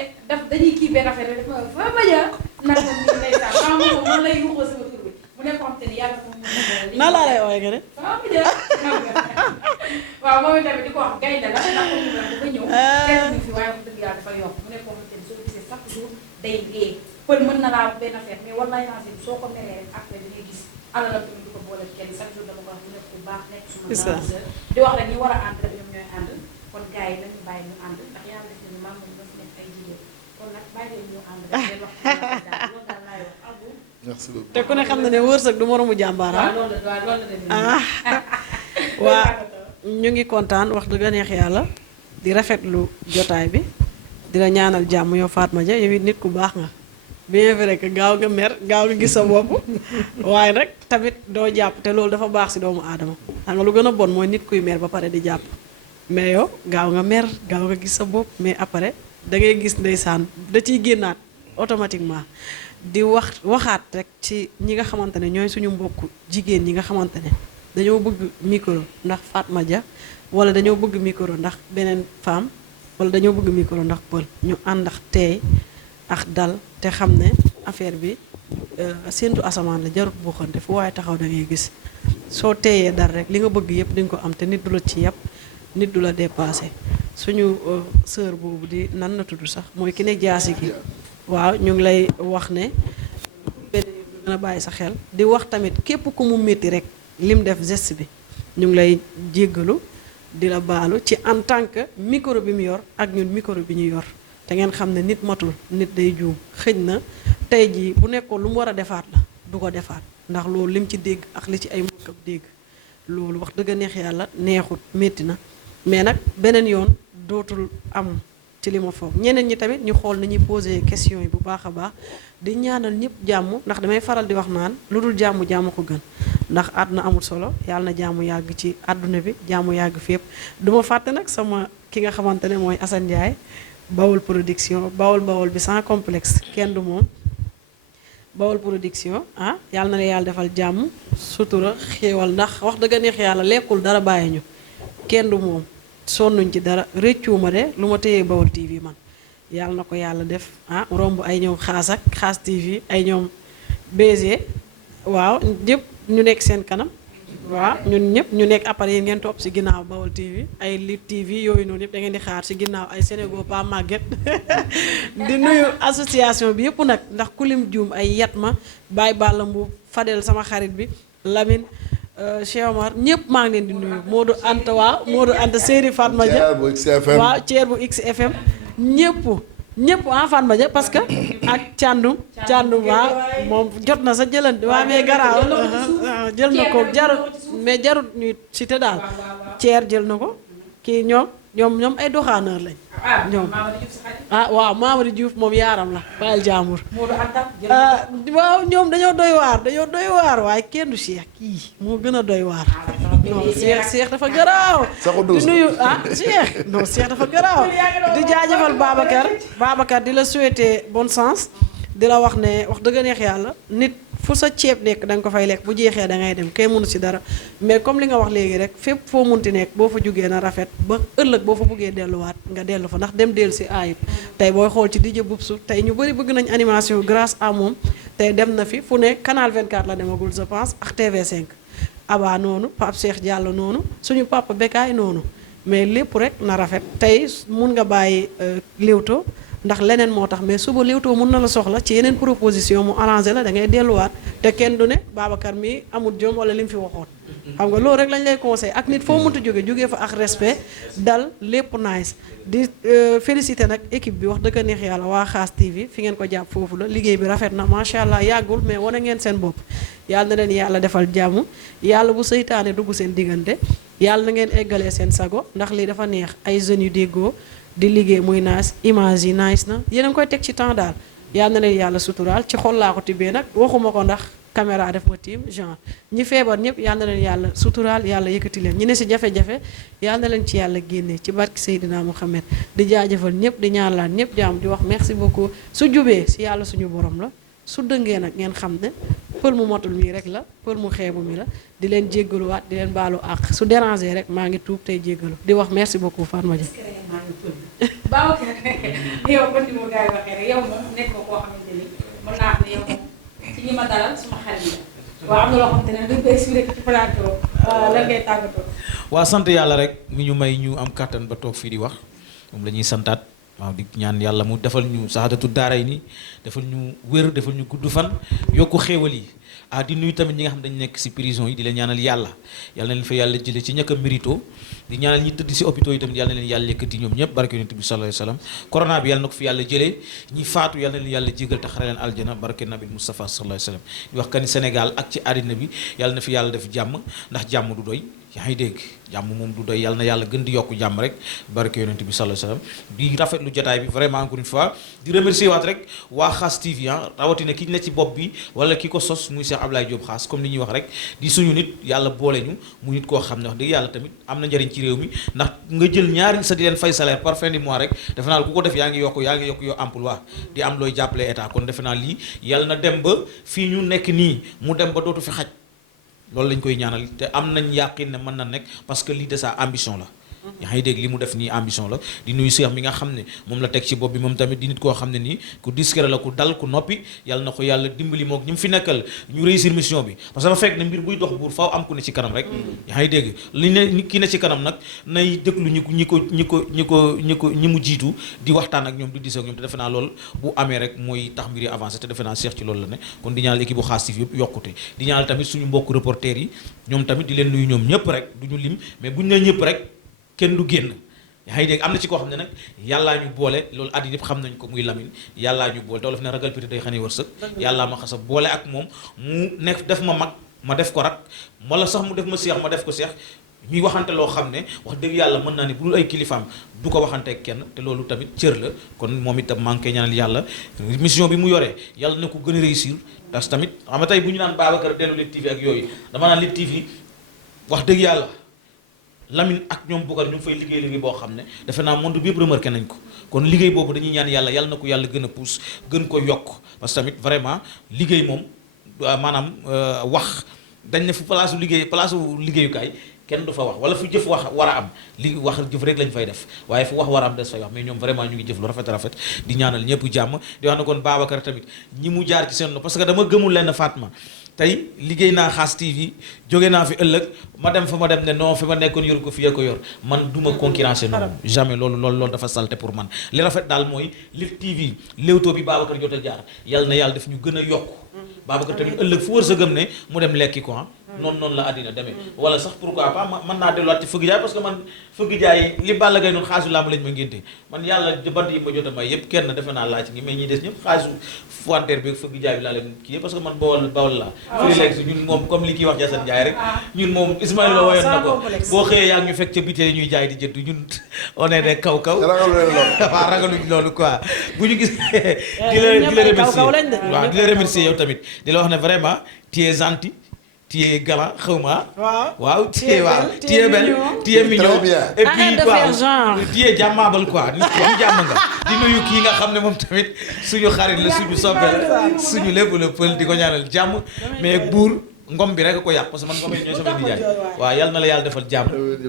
dañuy kii benn affaire rek fa bañ a naka nii ndeysaan maa moom man lay yuuxoo sama tur bi mu nekk xam te ni yàlla moom nan laa lay woowee nga ne. sama bañ a waaw moom tamit di ko wax gaynde la ndax ko ñu dafa ñëw kenn ñu fi waaye wax dëgg yàlla dafa yokk mu nekk ko xam te ni soo gisee chaque jour day dee pël mën na laa benn affaire mais wallaay naa soo ko meree rek après dañuy gis alalam tamit du ko boole kenn chaque jour dama ko wax mu nekk bu baax nekk suma danseur di wax rek ñi war a ànd rek ñoom ñooy ànd kon gars yi nañu bàyyi ñu ànd ndax yàlla def nañu maam moom dafa nekk ay jigéen kon nag bàyyi leen ñu ànd rek leen wax daal loolu daal laay wax abu merci beaucoup te ku ne xam na ne wërsëg du moromu jàmbaar waaw loolu la demee waa ñu ngi kontaan wax dëgg neex yàlla di rafetlu jotaay bi di la ñaanal jàmm yow Fatma Dia yow it nit ku baax nga bien vrai que gaaw nga mer gaaw nga gis sa bopp waaye nag tamit doo jàpp te loolu dafa baax si doomu aadama xam nga lu gën a bon mooy nit kuy mer ba pare di jàpp mais yow gaaw nga mer gaaw nga gis sa bopp mais après da ngay gis ndeysaan da ciy génnaat automatiquement di waxaat rek ci ñi nga xamante ne ñooy suñu mbokk jigéen ñi nga xamante ne dañoo bëgg micro ndax Fatma Dia wala dañoo bëgg micro ndax beneen femme wala dañoo bëgg micro ndax pël ñu ànd ak teey ak dal te xam ne affaire bi séentu asamaan la jarut buuxante fu waaye taxaw da ngay gis soo teeyee dal rek li nga bëgg yëpp di nga ko am te nit du la ci yàpp nit du la dépassé suñu sœur boobu di nan la tudd sax mooy ki ne jaasi gi waaw ñu ngi lay wax ne benn gën a bàyyi sa xel di wax tamit képp ku mu métti rek lim def geste bi ñu ngi lay jéggalu di la baalu ci en tant que micro bi mu yor ak ñun micro bi ñu yor te ngeen xam ne nit matul nit day juum xëj na tey jii bu nekkoon lu mu war a defaat la du ko defaat ndax loolu lim ci dégg ak li ci ay mbokkam dégg loolu wax dëgg neex yàlla neexut métti na mais nag beneen yoon dootul am ci li ma foog ñeneen ñi tamit ñu xool nañuy poser question yi bu baax a baax di ñaanal ñëpp jàmm ndax damay faral di wax naan lu dul jàmm jàmm ko gën ndax àdduna amul solo yàlla na jàmm yàgg ci àdduna bi jàmm yàgg fépp du ma fàtte nag sama ki nga xamante ne mooy Assane Ndiaye Bawol production Bawol bi sans complexe kenn du moom Bawol production ah yàlla na la yàlla defal jàmm sutura xéewal ndax wax dëgg neex yàlla lekkul dara bàyyi ñu kenn du moom sonnuñ ci dara rëccuuma de lu ma téyee Bawol TV man yàlla na ko yàlla def ah romb ay ñoom xaas TV ay ñoom BG waaw ñëpp ñu nekk seen kanam waaw ñun ñëpp ñu nekk appareil yi ngeen topp si ginnaaw Bawol TV ay Lit TV yooyu noonu yëpp da ngeen di xaar si ginnaaw ay Sénégal Pa Maguette di nuyu association bi yëpp nag ndax kulim juum ay Yatma Baye Balla Mbu Fadel sama xarit bi Lamine Cheikh Omar ñëpp maa ngi leen di nuyu Modou Anta waaw Modou Anta Séri Fatma Dia waaw Thier bu XFM ñëpp en Fatma Dia parce que ak càndum waaw moom jot na sa jëlante waaw mais garaaw jël na ko jarut ñuy cité daal Thier jël na ko kii ñoom ay doxaaneur lañ ñoom waaw Mamadou Diouf moom yaaram la bàyyil jaamur waaw ñoom dañoo doy waar waaye kenn du Cheikh kii moo gën a doy waar non Cheikh dafa garaaw di nuyu Cheikh dafa garaaw di jaajëfal Babacar di la souhaiter bonne chance di la wax ne wax dëgg neex yàlla nit fu sa ceeb nekk da nga ko fay lekk bu jeexee da ngay dem kay mënu ci dara mais comme li nga wax léegi rek fépp foo munti nekk boo fa jugee na rafet ba ëllëg boo fa buggee delluwaat nga dellu fa ndax dem dellu si ayib tey booy xool ci DJ Boubsou tey ñu bëri bëgg nañ animation grâce à moom tey dem na fi fu ne Canal 24 la demagul je pense ak TV5 Aba noonu Pape Cheikh Diallo noonu suñu papa Bekaay noonu mais lépp rek na rafet tey mun nga bàyyi Leewtoo ndax leneen moo tax mais suba Leewtoo mun na la soxla ci yeneen proposition mu arrangé la da ngay delluwaat te kenn du ne Babacar mi amul jom wala li mu fi waxoon xam nga loolu rek lañ lay conseil ak nit foo mënta jógee fa ak respect dal lépp nice di féliciter nag équipe bi wax dëgg neex yàlla waa Xaas TV fi ngeen ko jàpp foofu la liggéey bi rafet na macha allah yàggul mais wane ngeen seen bopp yàlla na leen yàlla defal jàmm yàlla bu seytaane dugg seen diggante yàlla na ngeen eggalee seen sago ndax lii dafa neex ay jeunes yu déggoo di liggéey muy nice image yi nice na yéen a ngi koy teg ci temps daal yàlla na leen yàlla suturaal ci xol laa ko tibbee nag waxuma ko ndax caméra def ma tiim genre ñi feebar ñëpp yàlla na leen yàlla suturaal yàlla yëkkati leen ñi ne si jafe-jafe yàlla na leen ci yàlla génnee ci barki Seydina Mouhamed di jaajëfal ñëpp di ñaanalaat ñëpp jaam di wax merci beaucoup su jubee si yàlla suñu borom la su dëngee nag ngeen xam ne pël mu motul mii rek la pël mu xeebu mi la di leen jéggaluwaat di leen baalu àq su déranger rek maa ngi tuub tey jéggalu di wax merci beaucoup Fatma Dia. Babacar yow kon ni ma gars yi waxee rek yow moom nekk ko koo xamante ni mën naa wax ne yow moom ci ñi ma dalal suma xarit la waaw am na loo xamante ne dañ koy expliqué ci plateau lan ngay tàggatoo. waa sant yàlla rek mi ñu may ñu am kàttan ba toog fii di wax moom la ñuy santaat waaw di ñaan yàlla mu defal ñu saxaadatu daaray ni defal ñu wér defal ñu gudd fan yokku xéewal yi di nuyu tamit ñi nga xam dañu nekk ci prison yi di leen ñaanal yàlla na leen fa yàlla jële ci ñàkk a mérito di ñaanal ñi tëdd ci hôpitaux yi tamit yàlla na leen yàlla yëkkati ñoom ñëpp barke yonent bi sallallahu alayhi wasallam corona bi yàlla na ko fi yàlla jëlee ñi faatu yàlla na leen yàlla jégal te xare leen aljana barke nabi Mustafa sallallahu alayhi wasallam di wax kan Sénégal ak ci àddina bi yàlla na fi yàlla def jàmm ndax jàmm du doy yaa ngi dégg jàmm moom du doy yàlla na yàlla gën di yokk jàmm rek barke yonent bi sallallahu alayhi wasallam di rafetlu jotaay bi vraiment encore une fois di remercier waat rek waa Xaas TV rawatina ki ne ci bopp bi wala ki ko sos muy Cheikh Ablaye Diop Xaas comme ni ñuy wax rek di suñu nit yàlla boole ñu mu nit koo xam ne wax dëgg yàlla tamit am na njëriñ ci réew mi ndax nga jël ñaari sa di leen fay salaire par fin du mois rek defe naa ku ko def yaa ngi yokk yoo emploi di am looy jàppale état kon defe naa lii yàlla na dem ba fii ñu nekk nii mu dem ba dootu fi xaj loolu lañ koy ñaanal te am nañ yàqin ne mën na nekk parce que lii de sa ambition la yaa ngi dégg li mu def nii ambition la di nuyu Cheikh mi nga xam ne moom la teg ci bopp bi moom tamit di nit koo xam ne nii ku discret la ku dal ku noppi yàlla na ko yàlla dimbali mook ñi mu fi nekkal ñu réussir mission bi parce que dafa fekk ne mbir buy dox buur faaw am ku ne ci kanam rek yaa ngi dégg li ne ki ne ci kanam nag nay déglu ñi mu jiitu di waxtaan ak ñoom di dis ak ñoom te defe naa loolu bu amee rek mooy tax mbir yi avancé te defe naa Cheikh ci loolu la ne kon di ñaanal équipe bu Xaas TV yëpp yokkute di ñaanal tamit suñu mbokk reporters yi ñoom tamit di leen nuyu ñoom ñëpp rek du ñu lim mais buñu ne ñëpp rek kenn du génn yaa ngi dégg am na ci koo xam ne nag yàllaa ñu boole loolu àddina yëpp xam nañ ko muy Lamine yàllaa ñu boole te wolof ne ragal piti day xane wërsëg yàllaa ma xasa boole ak moom mu nekk def ma mag ma def ko rak wala sax mu def ma seex ma def ko seex ñuy waxante loo xam ne wax dëgg yàlla mën naa ne bu dul ay kilifaam du ko waxante kenn te loolu tamit cër la kon moom itam maa ngi koy ñaanal yàlla mission bi mu yoree yàlla na ko gën a réussir parce que tamit xam nga tey bu ñu naan Babacar dellu Lutte TV ak yooyu dama naan Lutte TV wax dëgg yàlla Lamine ak ñoom Boucar ñu ngi fay liggéey boo xam ne defe naa monde bi yëpp remarqué nañ ko kon liggéey boobu dañuy ñaan yàlla yàlla na ko yàlla gën a pousse gën ko yokk parce que tamit vraiment liggéey moom maanaam wax dañ ne fu place liggéeyukaay kenn du fa wax wala fu jëf wax war a am li wax jëf rek lañ fay def waaye fu wax war a am des fay wax mais ñoom vraiment ñu ngi jëf lu rafet di ñaanal ñëpp jàmm di wax na kon Babacar tamit ñi mu jaar ci seen parce que dama gëmul leen Fatma tey liggéey naa Xaas TV jóge naa fi ëllëg ma dem fa ma dem ne non fi ma nekkoon yor ko fi ko yor man duma concurrencer noonu jamais loolu dafa salte pour man li rafet daal mooy Lutte TV Leewtoo bi Babacar jot a jaar yàlla na yàlla def ñu gën a yokk Babacar tamit ëllëg fu wër sa gëm ne mu dem lekki ko noonu la àddina demee wala sax pourquoi pas mën naa delluwaat ci fëgg jaay parce que man fëgg jaay li Balla Gaye noonu xaalisu làmb lañ ma ngénte man yàlla bant yi ma jot a may yépp kenn defe naa laa ci ngi mais ñi des ñëpp xaalisu fointeer bi fëgg jaay bi laa leen kii parce que man bawal laa fii léegi si ñun moom comme li kii wax Jassane Ndiaye rek ñun moom Ismaïla la woyoon na ko boo xëyee yaa ngi ñu fekk ca bitee ñuy jaay di jënd ñun on est des kaw waaw ragaluñ loolu quoi bu ñu gis di la remercier yow tamit di la wax ne vraiment tu es gentil tu es galant xawma waaw tu es belle tu es mignon et puis quoi tu es jàmmaabal quoi nit ko am jàmm nga di nuyu kii nga xam ne moom tamit suñu xarit la suñu soppe la suñu lépp la pël di ko ñaanal jàmm mais buur ngom bi rek a ko yàq parce que man ngom yi ñooy sama nijaay waaw yàlla na la yàlla defal jàmm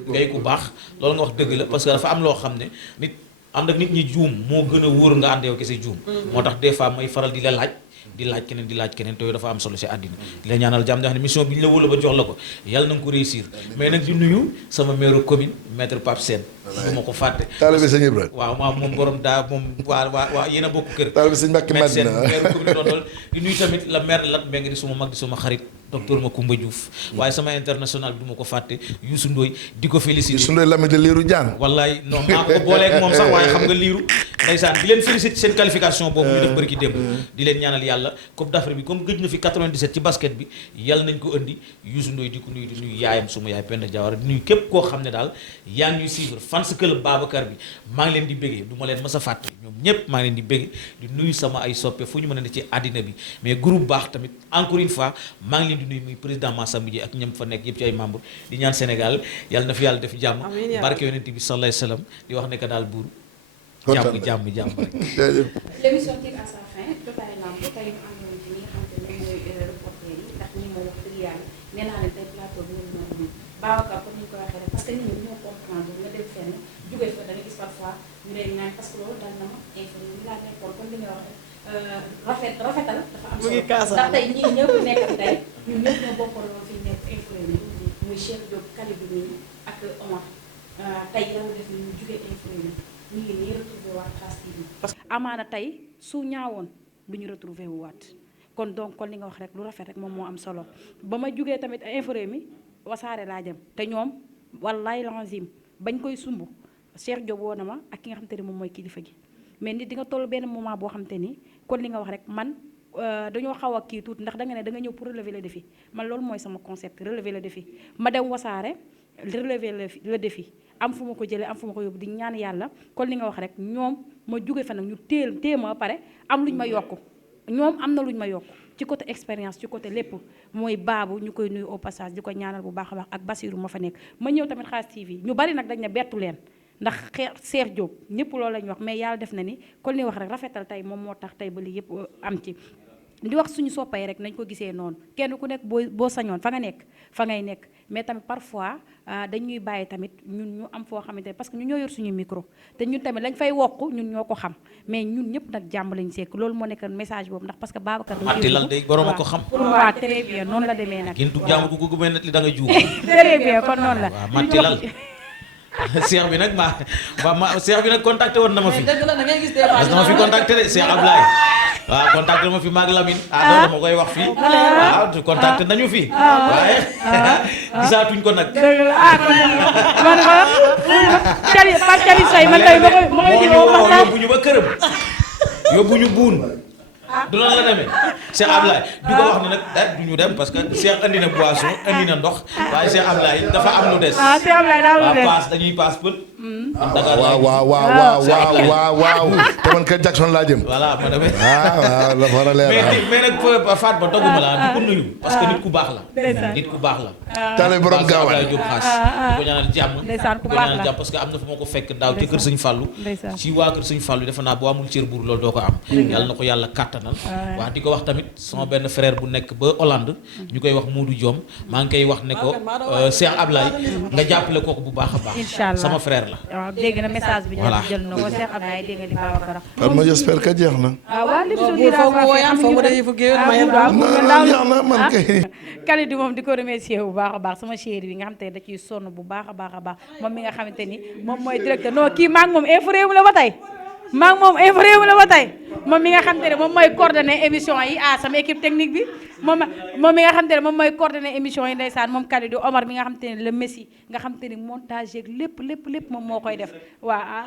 ngay ku baax loolu nga wax dëgg la parce que dafa am loo xam ne nit ànd ak nit ñi juum moo gën a wóor nga ànd yow kese juum moo tax des fois may faral di la laaj keneen te yooyu dafa am solo ci àddina di la ñaanal jàmm di wax ne mission bi ñu la wóola ba jox la ko yàlla na nga ko réussir mais nag di nuyu sama maire commune maître Pape Sène du ma ko fàtte taalibe sëñ Ibra waaw moom borom daa moom waa yéen a bokk kër taalibe sëñ Mbàkke Madina maire commune doon di nuyu tamit la maire Lat Mbengue di suma mag di suma xarit docteur Macoumba Diouf waaye sama international bi du ma ko fàtte Youssou Ndoye di ko féliciter Youssou Ndoye Lamine de Liiru Jaan wallaay non maa ko booleeg moom sax waaye xam nga liiru ndeysaan di leen féliciter seen qualification boobu ñu def bëri ki démb di leen ñaanal yàlla Coupe d'Afrique bi comme gëj na fi 97 ci basket bi yàlla nañ ko indi Youssou Ndoye di ko nuyu di nuyu yaayam suma yaay Penda Diawara di nuyu képp koo xam ne daal yaa ngi ñuy suivre fans club Babacar bi maa ngi leen di béggee du ma leen mës a fàtte ñoom ñépp maa ngi leen di béggee di nuyu sama ay soppe fu ñu mën a ne ci àddina bi mais groupe baax tamit encore une fois maa ngi leen di nuyu muy président Massa Mbodji ak ñam fa nekk yëpp ci ay membre di ñaan Sénégal yàlla na fi yàlla def jàmm barke yonent bi sallallahu alayhi wasallam di wax ne que daal buur jàmm rek l'émission tire à sa fin jotaay lamb tey ñu àndoon ci ñi nga xam te ne ñooy reporter yi ndax ñi moom wax dëgg yàlla nee naa leen tey plateau bi ñu doon Babacar comme ni ñu ko waxee rek parce que nit ñi ñoo comprendre nga dem fenn jógee fa da nga gis parfois ñu lay naan parce que loolu dal na ma informé ñu laa nekkoon comme li nga wax rek rafetal dafa am solo ndax tey ñii ñëpp nekk tey ñun ñëpp ñoo bokkoon loolu fi nekk informé muy Cheikh Diop Kalidou nii ak Omar tey yàlla def ni ñu jógee informé ñu ngi nii retrouvé waat Xaas TV parce que amaana tey su ñaawoon du ñu retrouvé wu waat kon donc kon li nga wax rek lu rafet rek moom moo am solo ba ma jógee tamit informé mi wasaare laa jëm te ñoom wallaay lazim bañ koy sumb Cheikh Diop woo na ma ak ki nga xamante ni moom mooy kilifa gi mais nit di nga toll benn moment boo xamante ni kon li nga wax rek man dañoo xaw a kii tuuti ndax da nga ne da nga ñëw pour relever le défi man loolu mooy sama concept relever le défi ma dem wasaare relever le défi am fu ma ko jëlee am fu ma ko yóbbu di ñaan yàlla kon li nga wax rek ñoom ma jóge fa nag ñu téye ma pare am luñ ma yokk ñoom am na luñ ma yokk ci côté expérience ci côté lépp mooy baabu ñu koy nuyu au passage di ko ñaanal bu baax a baax ak Basirou ma fa nekk ma ñëw tamit Xaas TV ñu bari nag dañ ne bettu leen ndax Cheikh Diop ñëpp loolu la ñu wax mais yàlla def na ni kon li wax rek rafetal tey moom moo tax tey ba lii yëpp am ci di wax suñu soppay rek nañ ko gisee noonu kenn ku nekk boo sañoon fa nga nekk fa ngay nekk mais tamit parfois dañuy bàyyi tamit ñun ñu am foo xamante ne parce que ñu ñoo yor suñu micro te ñun tamit lañ fay wokk ñun ñoo ko xam mais ñun ñëpp nag jàmm lañ sekk loolu moo nekk message boobu ndax parce que Babacar matti lal day borom a ko xam waaw très bien noonu la demee nag gin du jàmm ku ko mel li da nga juum très bien kon noonu la waaw matti lal Cheikh bi nag Cheikh bi nag contacté woon na ma fi dëgg la da ngay gis des parce que ma fi contacté de Cheikh Ablaye waaw contacté ma fi maag Lamine doo dama koy wax fii waaw contacté nañu fi waaye gisaatuñ ko nag dëgg la kon man cari par cari say man tey ma koy yóbbu ñu ba këram yóbbu ñu buun du noonu la demee Cheikh Ablaye du ko wax ne nag daal du ñu dem parce que Cheikh andi na boisson andi na ndox waaye Cheikh Ablaye dafa am lu des. Cheikh Ablaye daa lu des paas dañuy paas pël. waaw te man kër Jackson laa jëm. voilà ma demee. waaw la war a leer mais nag Fatou ba dogguma la di ko nuyu parce que nit ku baax la. nit ku baax la. tale borom gaawal Ablaye Diop xaas di ko ñaanal jàmm. ndeysaan ku di ko baax ñaanal la jàmm parce que am na fu ma ko fekk daaw ci kër Sëñ Fallou. ci waa kër Sëñ Fallou defe naa boo amul cër buur loolu doo ko am. yàlla na ko yàlla kàttanal. wax di ko wax tamit sama benn frère bu nekk ba Hollande ñu koy wax Modou Diom maa ngi koy wax ne ko Cheikh Ablaye nga jàppale kooku bu baax a baax. Inch'Allah sama frère la. waaw dégg na message bi. voilà jël na ko Cheikh Ablaye dégg nga li Babacar wax. kon ma j'espère que jeex na. waaw li foofu mu dee yëfu géwél maye jeex na man kay. Kalidou moom di ko remercier bu baax a baax sama chéri bi nga xam te ne da ciy sonn bu baax a baax a baax moom mi nga xamante ni moom mooy directeur non kii maa ngi moom informé wu la ba tey maa ngi moom informé wu la ba tey moom mi nga xamante ne moom mooy coordonné émission yi sama équipe technique bi moom mi nga xamante ne moom mooy coordonné émission yi ndeysaan moom Kalidou Omar mi nga xamante ne le Messi nga xamante ni montage yeeg lépp moom moo koy def waaw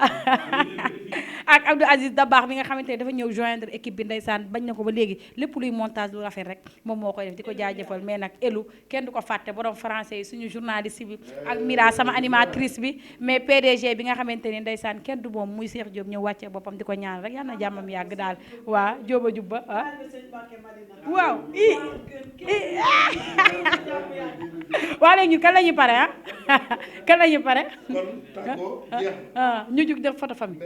ak Abdou Aziz Dabakh mi nga xamante ne dafa ñëw joindre équipe bi ndeysaan bañ na ko ba léegi lépp luy montage lu rafet rek moom moo koy def di ko jaajëfal mais nag Elou kenn du ko fàtte borom français yi suñu journaliste bi ak Mira sama animatrice bi mais PDG bi nga xamante ni ndeysaan kenn du moom muy Cheikh Diop ñëw wàccee boppam di ko ñaan rek yal na jàmmam yàgg daal waa jóoba jubba waaw waa léegi ñun kan la ñuy pare kan la ñuy pare ñu jug def photo famille